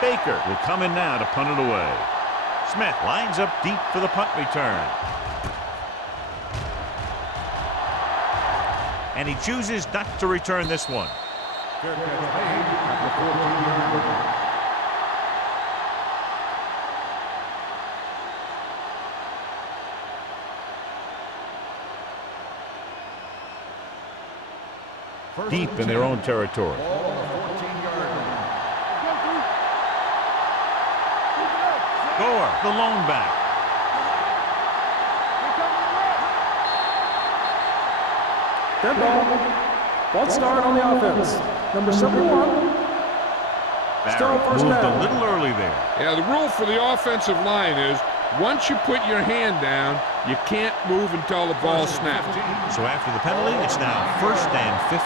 Baker will come in now to punt it away. Smith lines up deep for the punt return. And he chooses not to return this one. Fair catch made at the 14-yard line. Deep in their own territory. Ball on the 14-yard line. Gore, the lone back. Dead ball. False start on the offense. Number 71. Still Barrett first moved down. a little early there. Yeah, the rule for the offensive line is once you put your hand down, you can't move until the ball snaps. So after the penalty, it's now 1st and 15.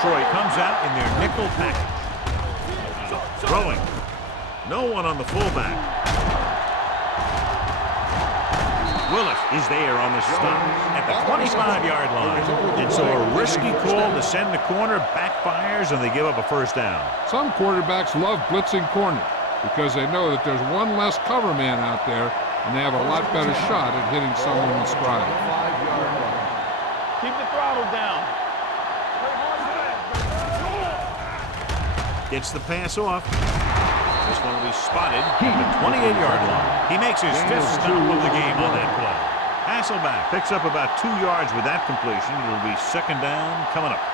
Troy comes out in their nickel package. Throwing. No one on the fullback. Willis is there on the stop at the 25-yard line. And so a risky call to send the corner backfires and they give up a first down. Some quarterbacks love blitzing corners because they know that there's one less cover man out there and they have a lot better shot at hitting someone in stride. 5-yard line. Keep the throttle down. Gets the pass off. This one will be spotted at the 28-yard line. He makes his 5th stop of the game on that play. Hasselback picks up about 2 yards with that completion. It'll be 2nd down coming up.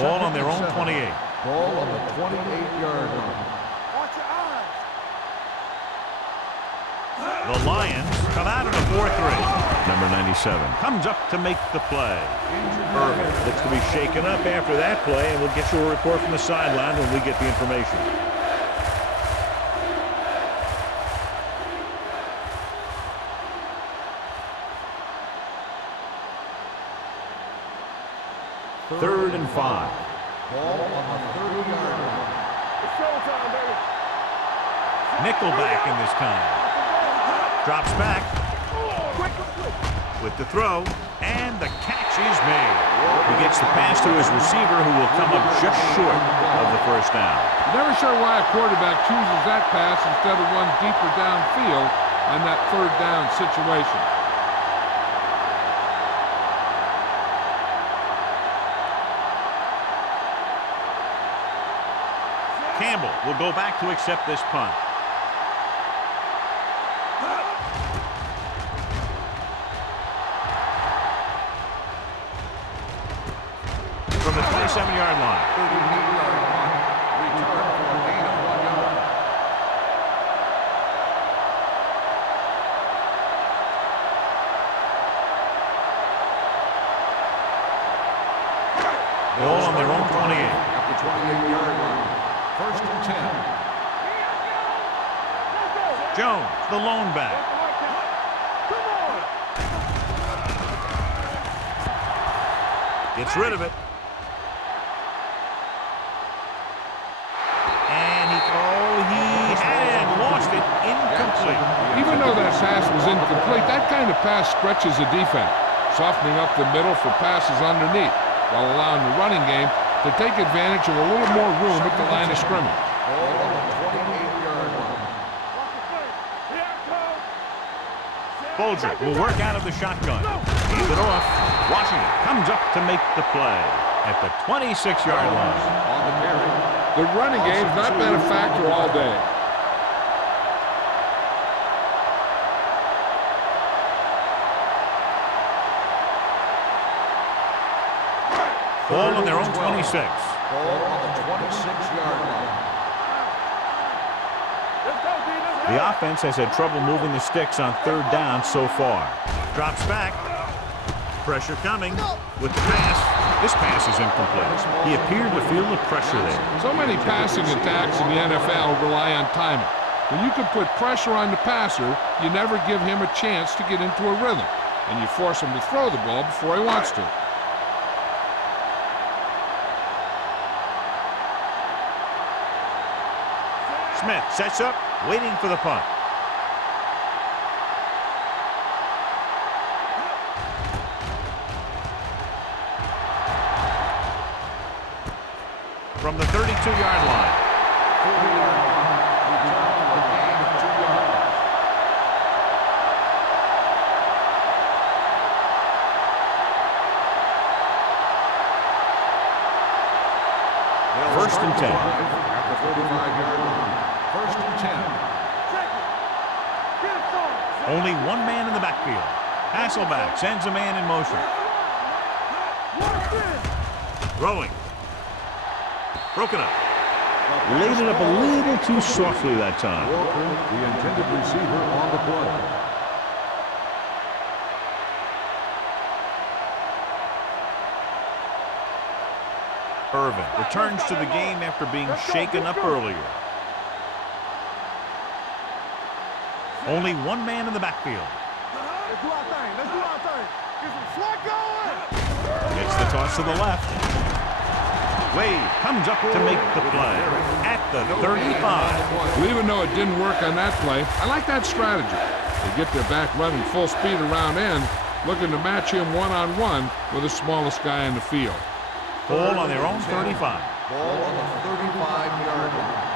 Ball on their own 28. Ball on the 28-yard line. Watch your eyes. The Lions come out in a 4-3. Number 97 comes up to make the play. Irvin looks to be shaken up after that play, and we'll get you a report from the sideline when we get the information. Third and 5. Ball on the 30-yard line. It's showtime, baby. Nickelback in this time. Drops back with the throw, and the catch is made. He gets the pass to his receiver, who will come up just short of the first down. Never sure why a quarterback chooses that pass instead of one deeper downfield on that 3rd down situation. Campbell will go back to accept this punt. From the 27-yard line. 38-yard punt. Return for a gain of 1 yard. Ball on their own 28. At the 28-yard line. 1st and 10. Jones, the lone back. Gets rid of it. And he had lost it. Incomplete. Even though that pass was incomplete, that kind of pass stretches a defense, softening up the middle for passes underneath, while allowing the running game to take advantage of a little more room at the line of scrimmage. Ball on the 28-yard line. Bolger will work out of the shotgun. Hand it off. Washington comes up to make the play at the 26-yard line. On the carry. The running game's not been a factor all day. Ball on their own 26. Ball on the 26-yard line. The offense has had trouble moving the sticks on third down so far. Drops back. Pressure coming with the pass. This pass is incomplete. He appeared to feel the pressure there. So many passing attacks in the NFL rely on timing. When you can put pressure on the passer, you never give him a chance to get into a rhythm, and you force him to throw the ball before he wants to. Smith sets up, waiting for the punt. From the 32-yard line. 40-yard line. Return for a gain of 2 yards. First and 10. At the 45-yard line. First and 10. Only one man in the backfield. Hasselback sends a man in motion. Throwing. Broken up. Laid it up a little too softly that time. Walker, the intended receiver on the play. Irvin returns to the game after being shaken up earlier. Only one man in the backfield. Let's do our thing. Let's do our thing. Get some slack going. It's the toss to the left. Wade comes up to make the play at the 35. Well, even though it didn't work on that play, I like that strategy. They get their back running full speed around end, looking to match him one-on-one with the smallest guy in the field. Ball on their own 35. Ball on the 35-yard line.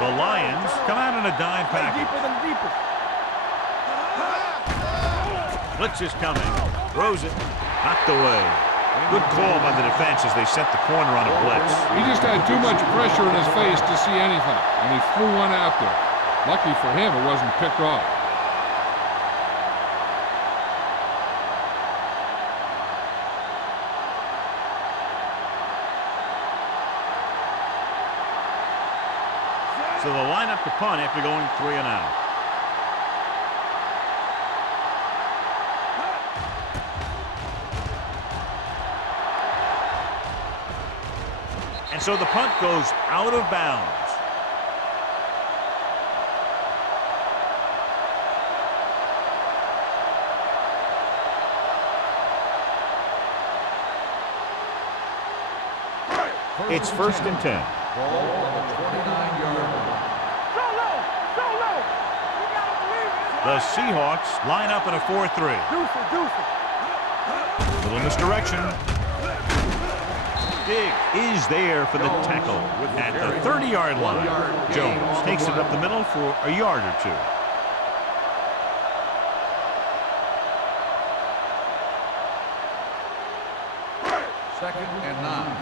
The Lions come out in a dime package. Deeper than deepest. Blitz is coming. Throws it. Knocked away. Good call by the defense as they set the corner on a blitz. He just had too much pressure in his face to see anything, and he threw one out there. Lucky for him, it wasn't picked off. So they'll line up to punt after going 3 and out. And so the punt goes out of bounds. It's first and 10. Ball on the 29-yard line. The Seahawks line up in a 4-3. Little misdirection. Dig is there for the tackle at the 30-yard line. Jones takes it up the middle for a yard or two. Second and 9.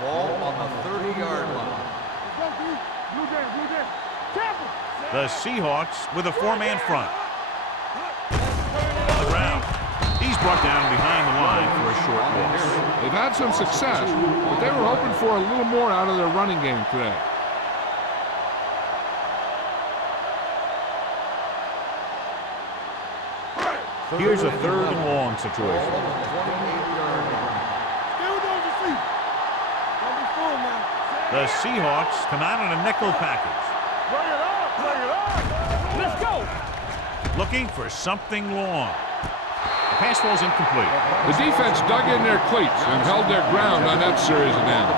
Ball on the 30-yard line. The Seahawks with a 4-man front. On the ground. He's brought down behind the line for a short loss. They've had some success, but they were hoping for a little more out of their running game today. Here's a 3rd and long situation. Ball on the 28-yard line. The Seahawks come out in a nickel package. Bring it up, bring it up. Let's go. Looking for something long. The pass falls incomplete. The defense dug in their cleats and held their ground on that series of downs.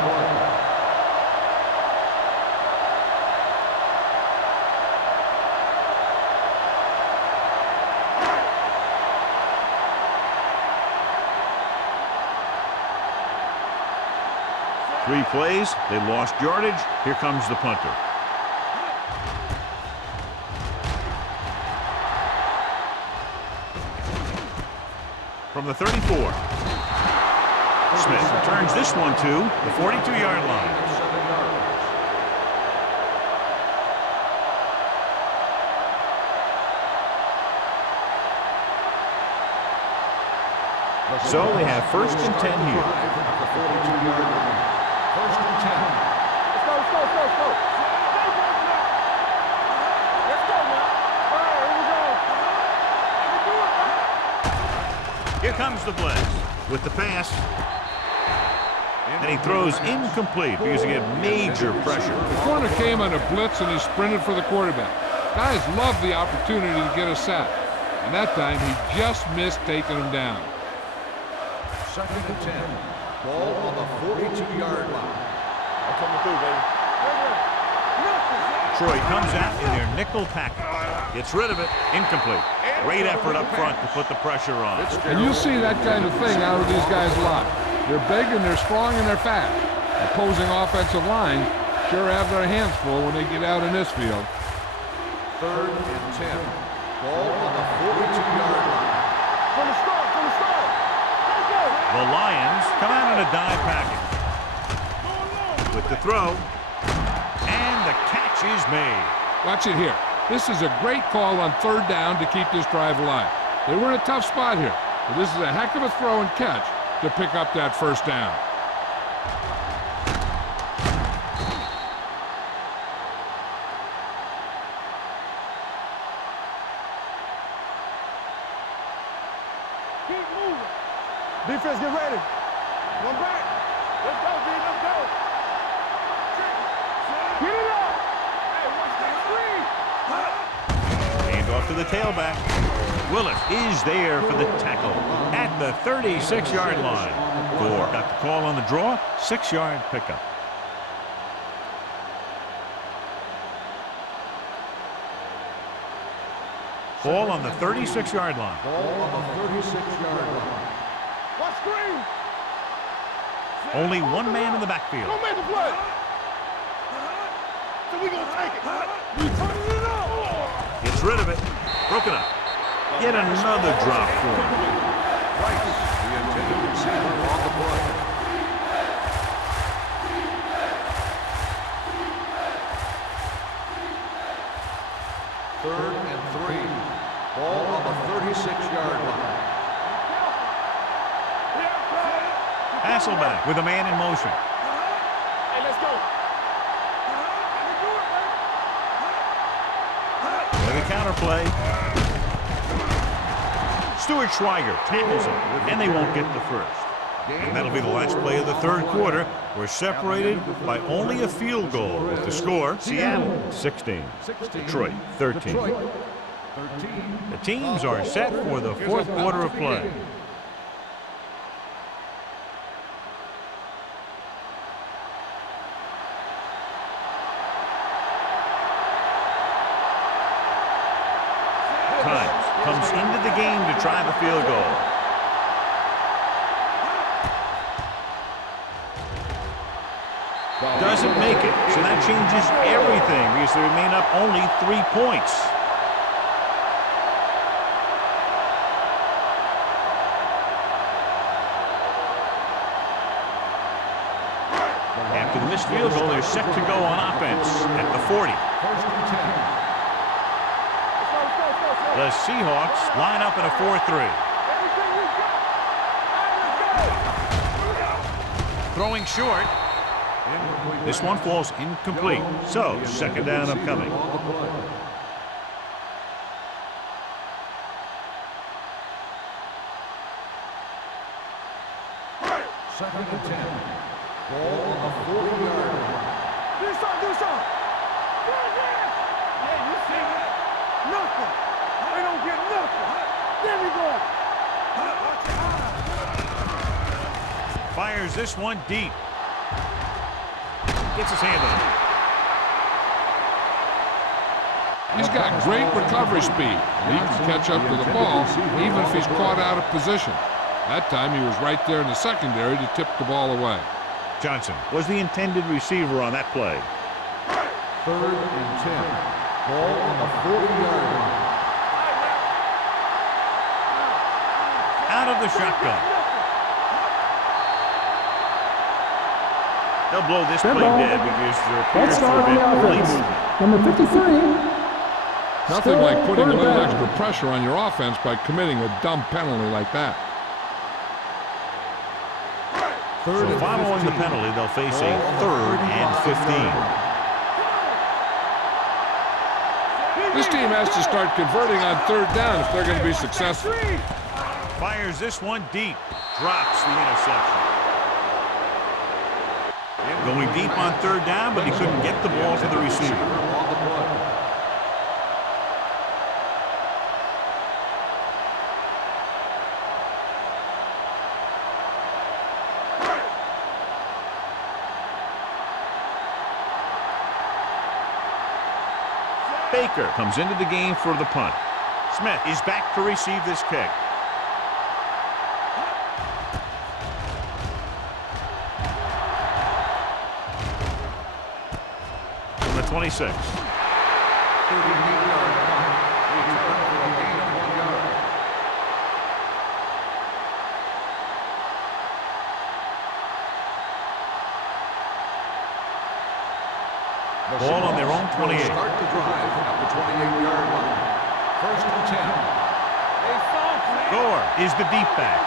Three plays, they lost yardage. Here comes the punter. From the 34. Smith returns this one to the 42-yard line. So they have first and 10 here. At the 42-yard line. First and 10. Let's go, let's go, let's go, let's go. Let's go, man. All right, here we go. Let me do it, man. Here comes the blitz with the pass. And he throws incomplete because he had major pressure. The corner came on a blitz and he sprinted for the quarterback. Guys love the opportunity to get a sack. And that time he just missed taking him down. Second and 10. Ball on the 42-yard line. I'm coming through, baby. Detroit comes out in their nickel package. Gets rid of it. Incomplete. Great effort up front to put the pressure on. And you see that kind of thing out of these guys a lot. They're big and they're strong and they're fast. Opposing offensive lines sure have their hands full when they get out in this field. Third and 10. Ball on the 42-yard line. From the start, from the start. Let's go. The Lions come out in a dive package. With the throw. And the catch is made. Watch it here. This is a great call on third down to keep this drive alive. They were in a tough spot here, but this is a heck of a throw and catch to pick up that first down. Keep moving. Defense, get ready. One back. Let's go, D. Let's go. Get it up. Hey, watch that screen. Hand off to the tailback. Willis is there for the tackle at the 36-yard line. Gore got the call on the draw. 6-yard pickup. Ball on the 36-yard line. Ball on the 36-yard line. Watch screen. Only one man in the backfield. Don't make a play. So we gonna take it. We turning it up. Gets rid of it. Broken up. Yet another drop for him. Price, the intended receiver on the play. Third and 3. Ball on the 36-yard line. Hasselback with a man in motion. Hey, let's go. With a counter play. Stuart Schweiger tackles him, and they won't get the first. And that'll be the last play of the third quarter. We're separated by only a field goal with the score, Seattle 16, Detroit 13. The teams are set for the fourth quarter of play. Times comes into the game to try the field goal. Doesn't make it, so that changes everything because they remain up only 3 points. After the missed field goal, they're set to go on offense at the 40. First and 10. The Seahawks line up in a 4-3. Throwing short. This one falls incomplete. So, second down upcoming. Second and 10. Ball on the 40-yard line. Do something, do something. Yeah, you see it. Nothing. They don't get nothing. There we go. Fires this one deep. Gets his hand on it. He's got great recovery speed. He can catch up to the ball even if he's caught out of position. That time he was right there in the secondary to tip the ball away. Johnson was the intended receiver on that play. Third and 10. Ball on the 40-yard line. Out of the shotgun. They'll blow this play dead because there appears to have been late. Number 53. Nothing like putting a little extra pressure on your offense by committing a dumb penalty like that. So following the penalty, they'll face a 3rd and 15. This team has to start converting on 3rd down if they're going to be successful. Fires this one deep. Drops the interception. Going deep on 3rd down, but he couldn't get the ball to the receiver. Baker comes into the game for the punt. Smith is back to receive this kick. From the 26. Ball on their own 28. Start the drive at the 28-yard line. 1st and 10. Gore is the deep back.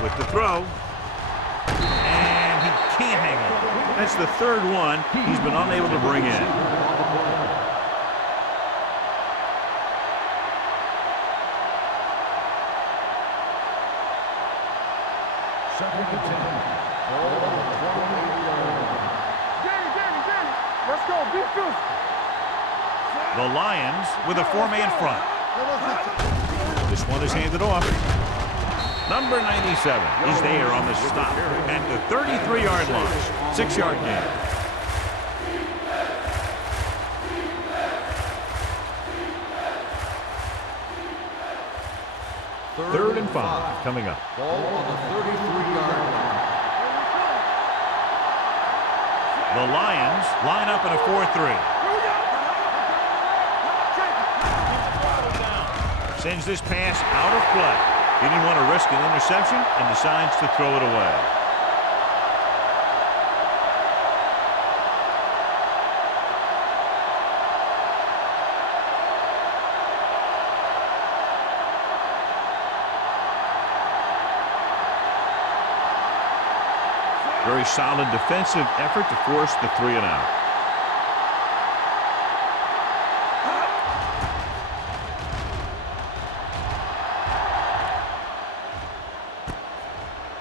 With the throw. And he can't hang on. That's the 3rd one he's been unable to bring in. Second and 10. Let's go, be good. The Lions with a 4-man front. This one is handed off. Number 97 is there on the stop at the 33-yard line. 6-yard gain. 3rd and 5 coming up. Ball on the 33-yard line. The Lions line up in a 4-3. Sends this pass out of play. He didn't want to risk an interception and decides to throw it away. Very solid defensive effort to force the 3 and out.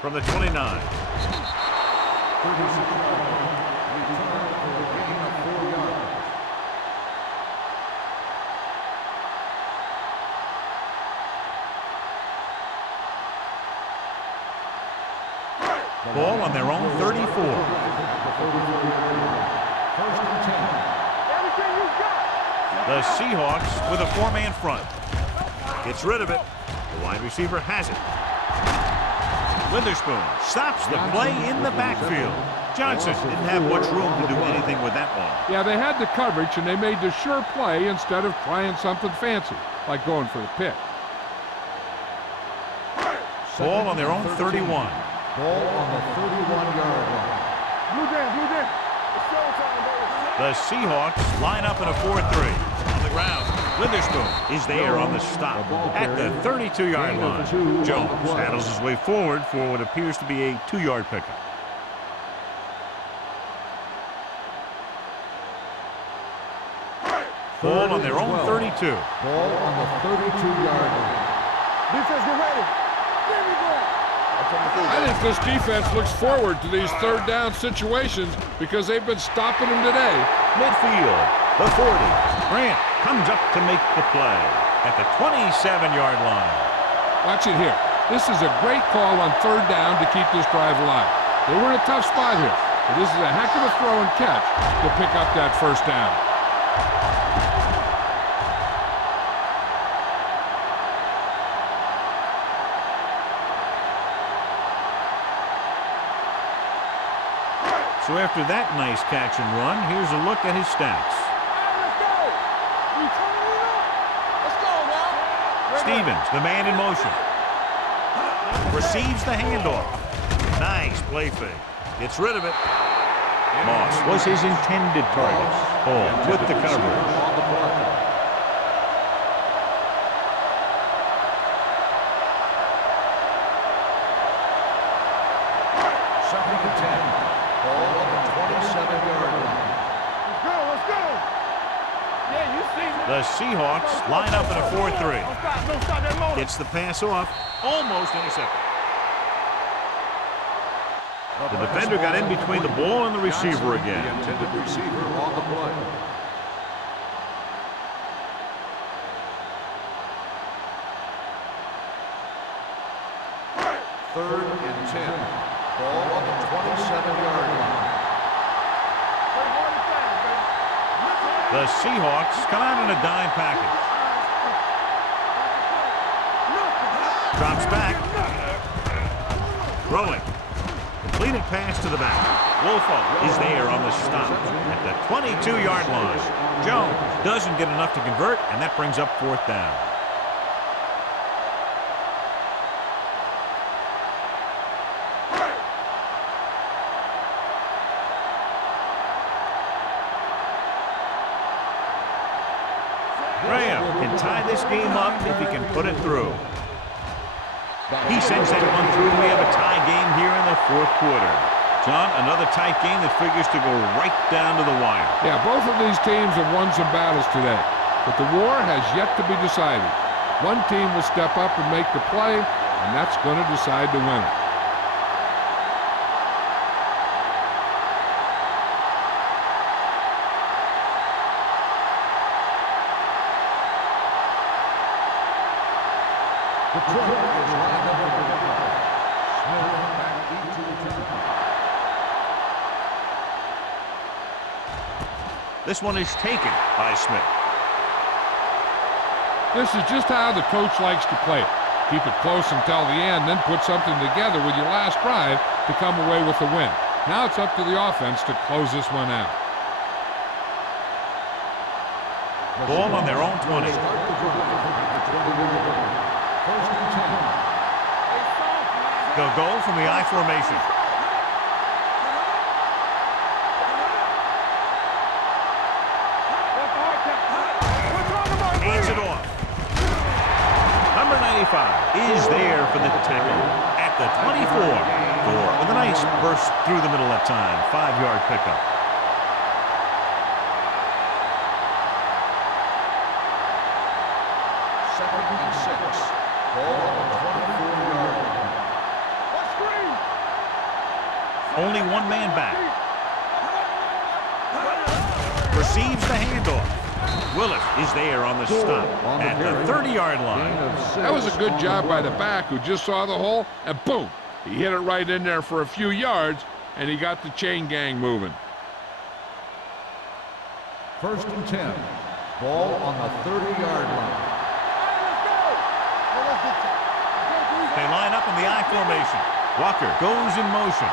From the 29. Ball on their own 34. 1st and 10. The Seahawks with a 4-man front. Gets rid of it. The wide receiver has it. Witherspoon stops the play in the backfield. Johnson didn't have much room to do anything with that ball. Yeah, they had the coverage, and they made the sure play instead of trying something fancy, like going for the pick. Ball on their own 31. Ball on the 31-yard line. Blue Dan. It's showtime, baby. The Seahawks line up in a 4-3. On the ground, Witherspoon is there on the stop at the 32-yard line. Jones saddles his way forward for what appears to be a 2-yard pickup. Ball on their own 32. Ball on the 32-yard line. Defense, get ready. There we go. I think this defense looks forward to these 3rd down situations because they've been stopping them today. Midfield, the 40. Grant comes up to make the play at the 27-yard line. Watch it here. This is a great call on 3rd down to keep this drive alive. They were in a tough spot here, but this is a heck of a throw and catch to pick up that 1st down. So after that nice catch and run, here's a look at his stats. Stevens, the man in motion. Receives the handoff. Nice play fake. Gets rid of it. Moss was his intended target. Hall with the coverage. and 10. Ball on the 27-yard line. Let's go, let's go. Yeah, you see me. The Seahawks line up in a 4-3. Don't stop that loader. Gets the pass off. Almost intercepted. The defender got in between the ball and the receiver again. The intended receiver on the play. Third and 10. Ball on the 27-yard line. The Seahawks come out in a dime package. Drops back. Throwing. Completed pass to the back. Wolfo is there on the stop at the 22-yard line. Jones doesn't get enough to convert, and that brings up 4th down. Graham can tie this game up if he can put it through. He sends that one through. We have a tie game here in the 4th quarter. John, another tight game that figures to go right down to the wire. Yeah, both of these teams have won some battles today, but the war has yet to be decided. One team will step up and make the play, and that's going to decide the winner. Detroit is lined up in the middle. Smith back into the turn. This one is taken by Smith. This is just how the coach likes to play it. Keep it close until the end, then put something together with your last drive to come away with the win. Now it's up to the offense to close this one out. Ball on their own 20. Start the drive at the 20-yard line. First and 10. They'll go from the I formation. Hands it off. Number 95 is there for the tackle at the 24. Thor with a nice burst through the middle that time. 5-yard pickup. Second and 6. Ball on the 24-yard line. Only one man back. Receives the handoff. Willis is there on the stop at the 30-yard line. That was a good job by the back who just saw the hole, and boom, he hit it right in there for a few yards, and he got the chain gang moving. First and 10. Ball on the 30-yard line. They line up in the I formation. Walker goes in motion.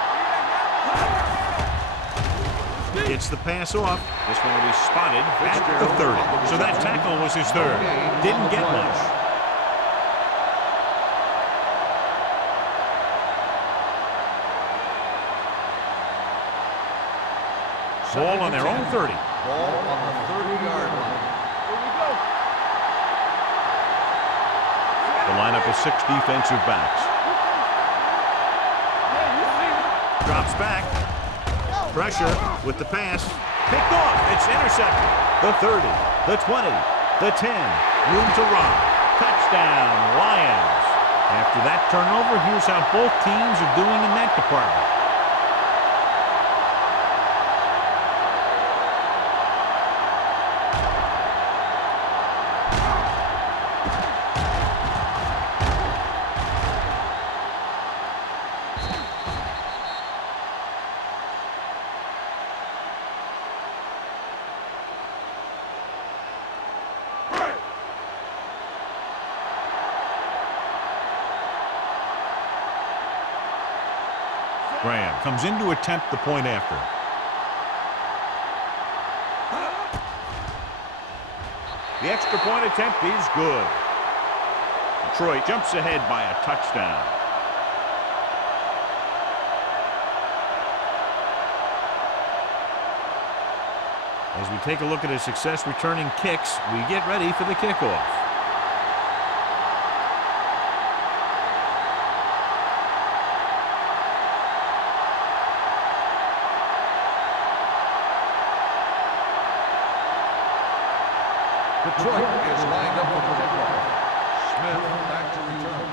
Gets the pass off. This one will be spotted at the 30. So that tackle was his third. Didn't get much. Ball on their own 30. Ball on the 30-yard line. The lineup is 6 defensive backs. Drops back. Pressure with the pass. Picked off. It's intercepted. The 30, the 20, the 10. Room to run. Touchdown, Lions. After that turnover, here's how both teams are doing in that department. Graham comes in to attempt the point after. The extra point attempt is good. Detroit jumps ahead by a touchdown. As we take a look at his success returning kicks, we get ready for the kickoff. Detroit is lined up for the kickoff. Smith back to return.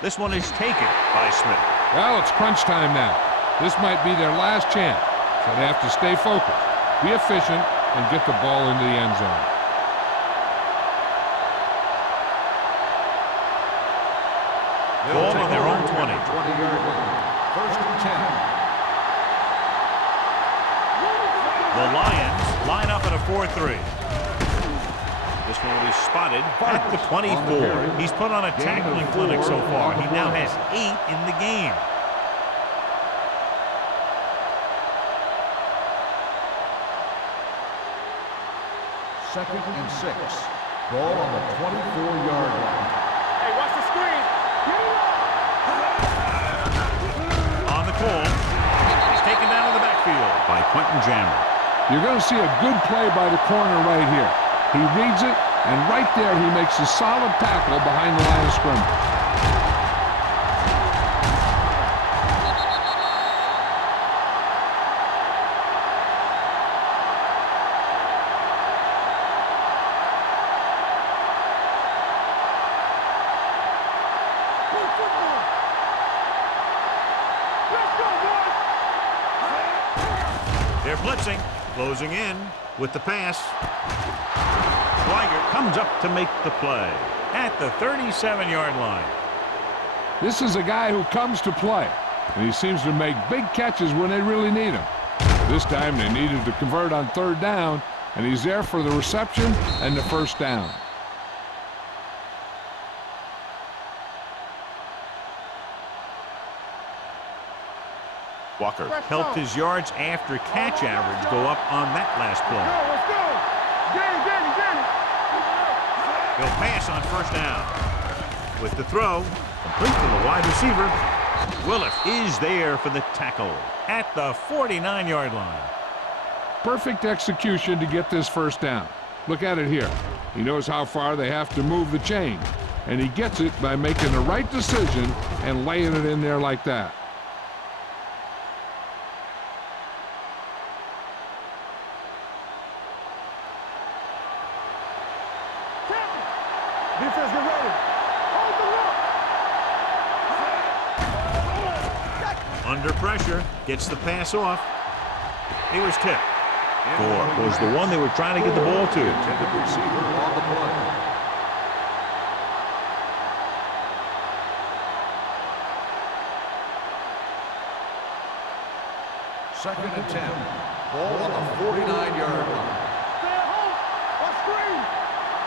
This one is taken by Smith. Well, it's crunch time now. This might be their last chance, so they have to stay focused, be efficient, and get the ball into the end zone. Ball on their own 20. 20-yard line. First and 10. The Lions line up at a 4-3. This one will be spotted at the 24. He's put on a tackling clinic so far. He now has 8 in the game. Second and 6. Ball on the 24-yard line. Hey, watch the screen. On the call, he's taken down in the backfield by Quentin Jammer. You're going to see a good play by the corner right here. He reads it, and right there he makes a solid tackle behind the line of scrimmage. They're blitzing, closing in with the pass. Schweiger comes up to make the play at the 37-yard line. This is a guy who comes to play, and he seems to make big catches when they really need him. This time they needed to convert on third down, and he's there for the reception and the first down. Walker helped his yards after catch average go up on that last play. Let's go. Danny. He'll pass on first down. With the throw, complete to the wide receiver. Willis is there for the tackle at the 49-yard line. Perfect execution to get this first down. Look at it here. He knows how far they have to move the chain, and he gets it by making the right decision and laying it in there like that. Defense, get ready. Hold the look. Under pressure, gets the pass off. He was tipped. Gore was the one they were trying to get the ball to. Intended receiver on the play. Second and 10. Ball on the 49-yard line. Stay at home. On screen.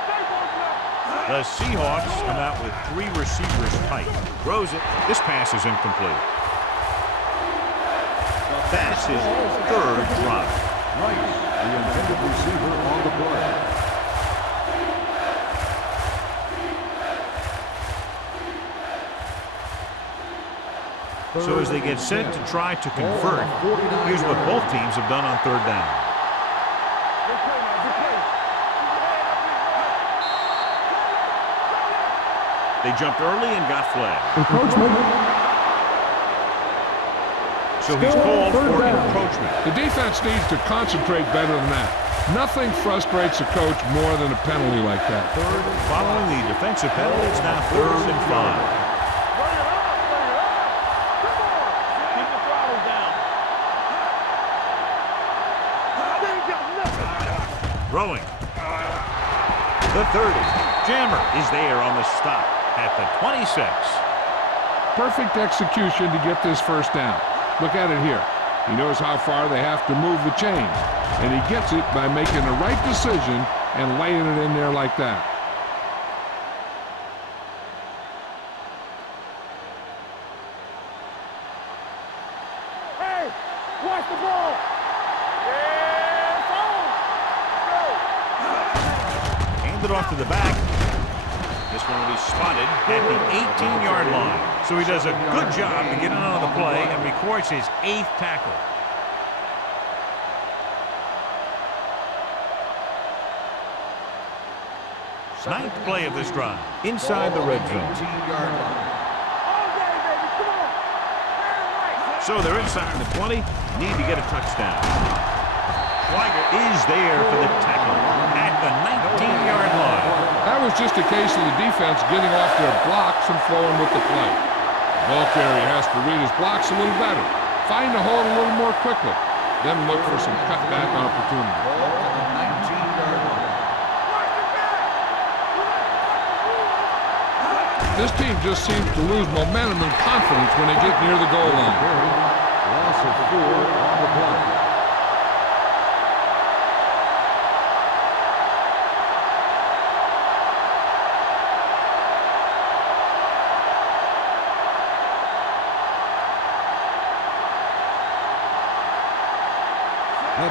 Stay both left. The Seahawks come out with 3 receivers tight. Throws it. This pass is incomplete. That's his 3rd drop. Rice, the intended receiver on the play. So as they get set to try to convert, here's what both teams have done on third down. Good play now. Good play. They jumped early and got flagged. Encroachment. So he's called for encroachment. The defense needs to concentrate better than that. Nothing frustrates a coach more than a penalty like that. Following the defensive penalty, it's now 3rd and 5. Bring it up. Come on. Keep the throttle down. They ain't got nothing. Throwing. The 30. Jammer is there on the stop at the 26. Perfect execution to get this first down. Look at it here. He knows how far they have to move the chain, and he gets it by making the right decision and laying it in there like that. Hey, watch the ball. Yeah, it's on. Go. Hand it off to the back. This one will be spotted at the 18-yard line. So he does a good job to get it on the play and records his 8th tackle. Ninth play of this drive, inside the red zone. 18-yard line. All day, baby. Come on. Very right. So they're inside the 20, need to get a touchdown. flag is there for the tackle at the 19-yard line. That was just a case of the defense getting off their blocks and flowing with the play. The ball carrier has to read his blocks a little better, find the hole a little more quickly, then look for some cutback opportunity. Ball on the 19-yard line. This team just seems to lose momentum and confidence when they get near the goal line. Loss of 4 on the play.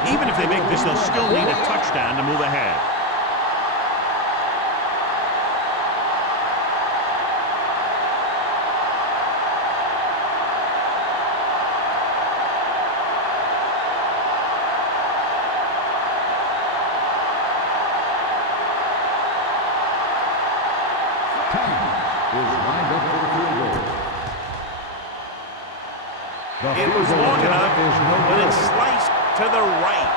Even if they make this, they'll still need a touchdown to move ahead. It was long enough, but it's sliced to the right.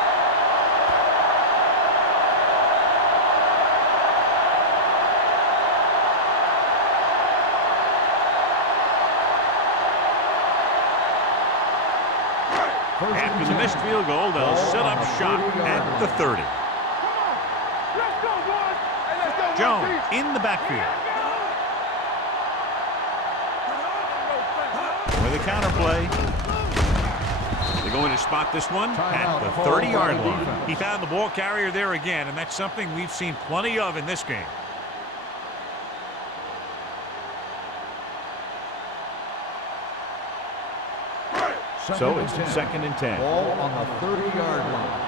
After the missed field goal, they'll set up shop at the 30. Jones in the backfield. With a counter play. They're going to spot this one at the 30-yard line. He found the ball carrier there again, and that's something we've seen plenty of in this game. So it's 2nd and 10. Ball on the 30-yard line.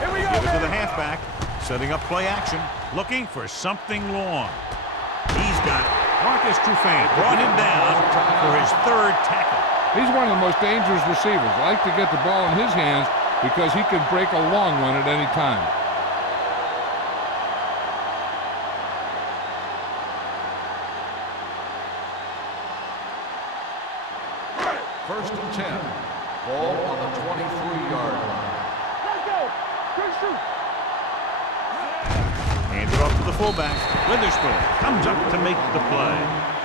Here we go, Give it to the halfback, setting up play action, looking for something long. He's got it. Marcus Trufant brought him down for his 3rd tackle. He's one of the most dangerous receivers. I like to get the ball in his hands because he can break a long one at any time. First and 10. Ball on the 23-yard line. Let's go. Good shoot. Hands it off to the fullback. Witherspoon comes up to make the play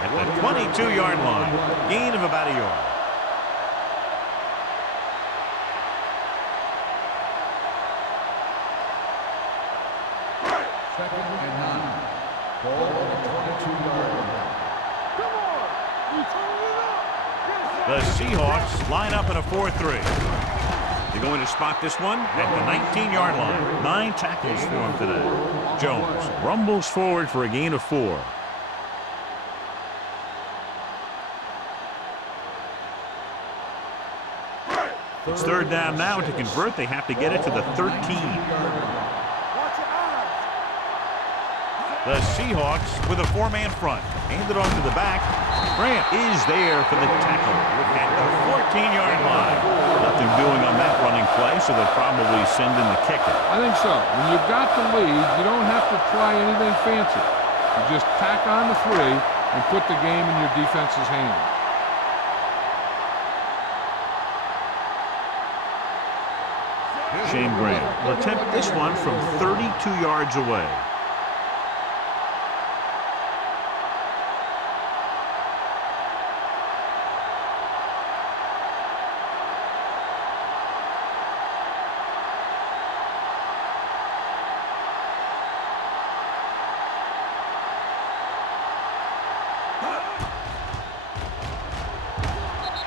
at the 22-yard line. Gain of about a yard. Second and 9. Ball on the 22-yard line. Come on. You turn it up. The Seahawks line up in a 4-3. They're going to spot this one at the 19-yard line. 9 tackles for him today. Jones rumbles forward for a gain of 4. It's 3rd down now. To convert, they have to get it to the 13. Watch your eyes. The Seahawks with a 4-man front. Handed off to the back. Grant is there for the tackle at the 14-yard line. Nothing doing on that running play, so they'll probably send in the kicker. I think so. When you've got the lead, you don't have to try anything fancy. You just tack on the 3 and put the game in your defense's hands. Shane Grant will attempt this one from 32 yards away.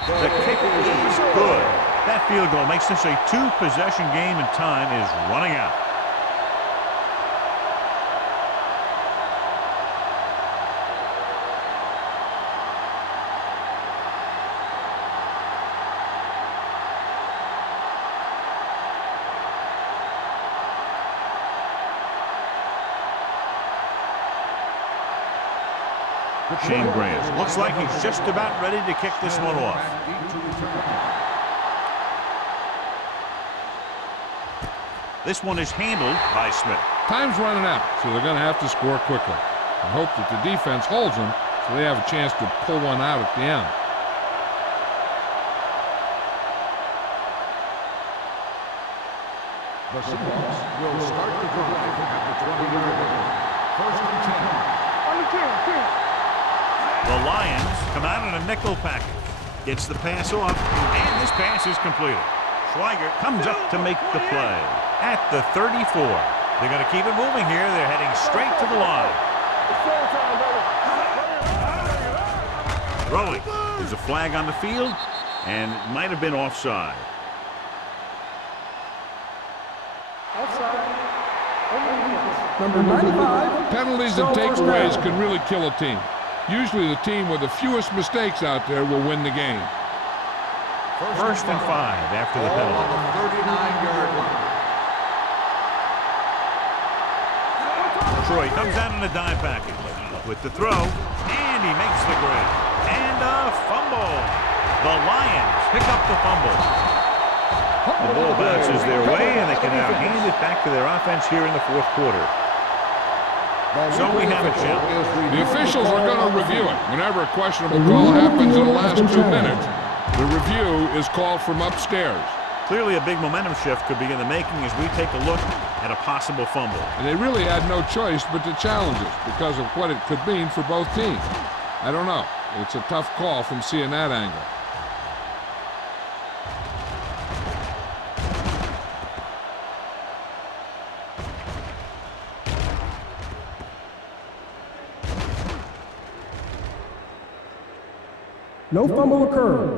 The kick is good. That field goal makes this a 2-possession game, and time is running out. Shane Grant looks like he's just about ready to kick this one off. This one is handled by Smith. Time's running out, so they're going to have to score quickly. I hope that the defense holds them so they have a chance to pull one out at the end. The Seahawks will start the drive at the 20-yard line. First and 10. On the 10. The Lions come out in a nickel package. Gets the pass off, and this pass is completed. Schweiger comes up to make the play at the 34. They're going to keep it moving here. They're heading straight to the line. Throwing. There's a flag on the field, and it might have been offside. Number 95. Penalties and takeaways can really kill a team. Usually the team with the fewest mistakes out there will win the game. First and 5 after the penalty. On the 39-yard line. Troy comes out in a dime package with the throw, and he makes the grab. And a fumble. The Lions pick up the fumble. The ball bounces their way, and they can now hand it back to their offense here in the fourth quarter. So we have a challenge. The officials are going to review it. Whenever a questionable call happens in the last 2 minutes, the review is called from upstairs. Clearly a big momentum shift could be in the making as we take a look at a possible fumble. And they really had no choice but to challenge it because of what it could mean for both teams. I don't know. It's a tough call from seeing that angle. No fumble occurred.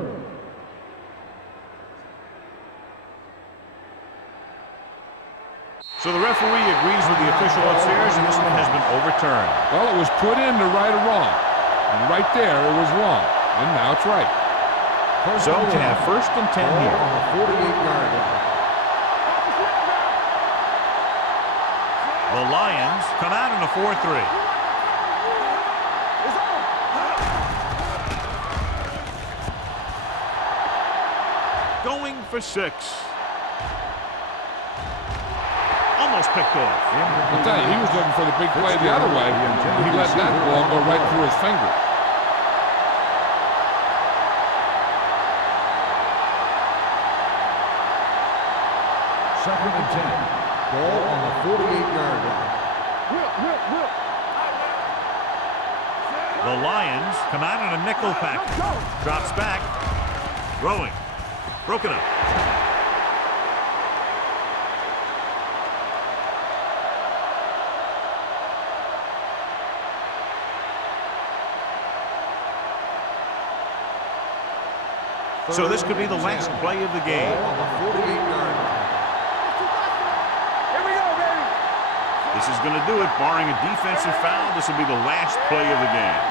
So the referee agrees with the official upstairs, and this one has been overturned. Well, it was put in to right a wrong. And right there, it was wrong. And now it's right. So we have first and 10 here. On the 48-yard line. The Lions come out in a 4-3. Going for 6. Almost picked off. I'll tell you, he was looking for the big play the other way, and he let that ball go right through his finger. Second and 10. Ball on the 48-yard line. The Lions come out in a nickel package. Drops back. Throwing. Broken up. So this could be the last play of the game. On the 48-yard line. Here we go, baby. This is going to do it. Barring a defensive foul, this will be the last play of the game.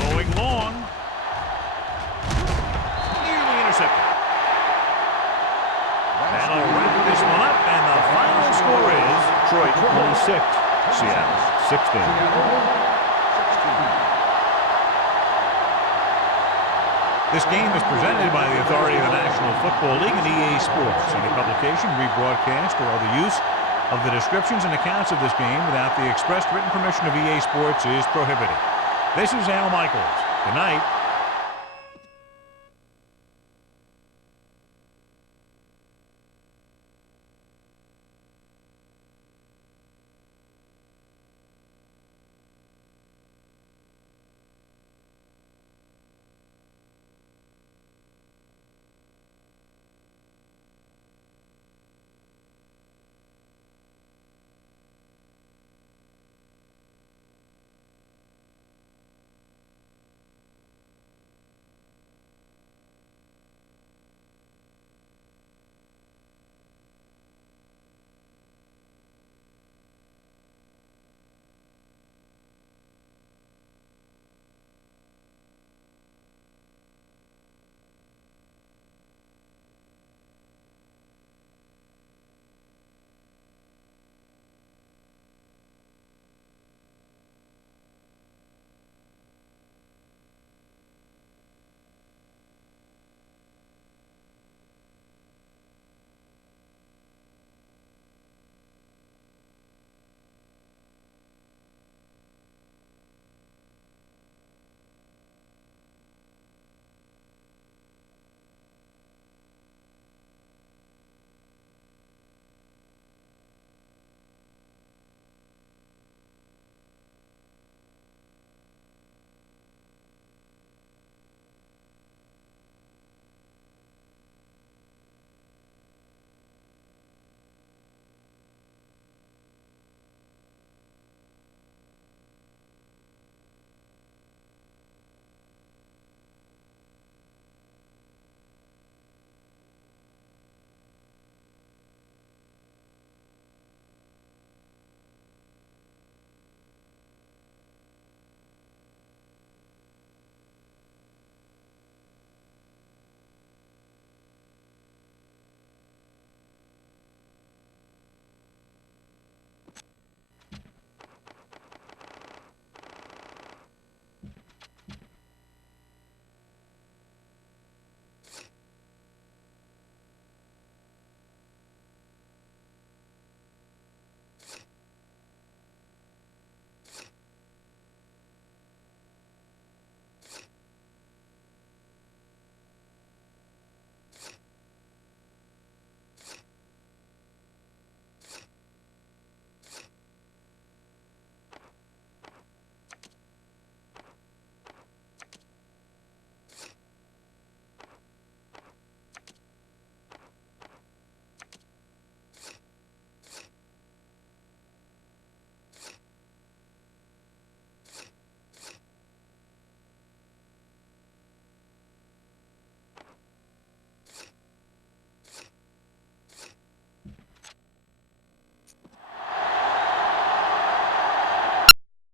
Going long. Nearly intercepted. That'll wrap this one up, and the final score is Detroit 26, Seattle 16. This game is presented by the authority of the National Football League and EA Sports. Any publication, rebroadcast, or other use of the descriptions and accounts of this game without the expressed written permission of EA Sports is prohibited. This is Al Michaels. Good night.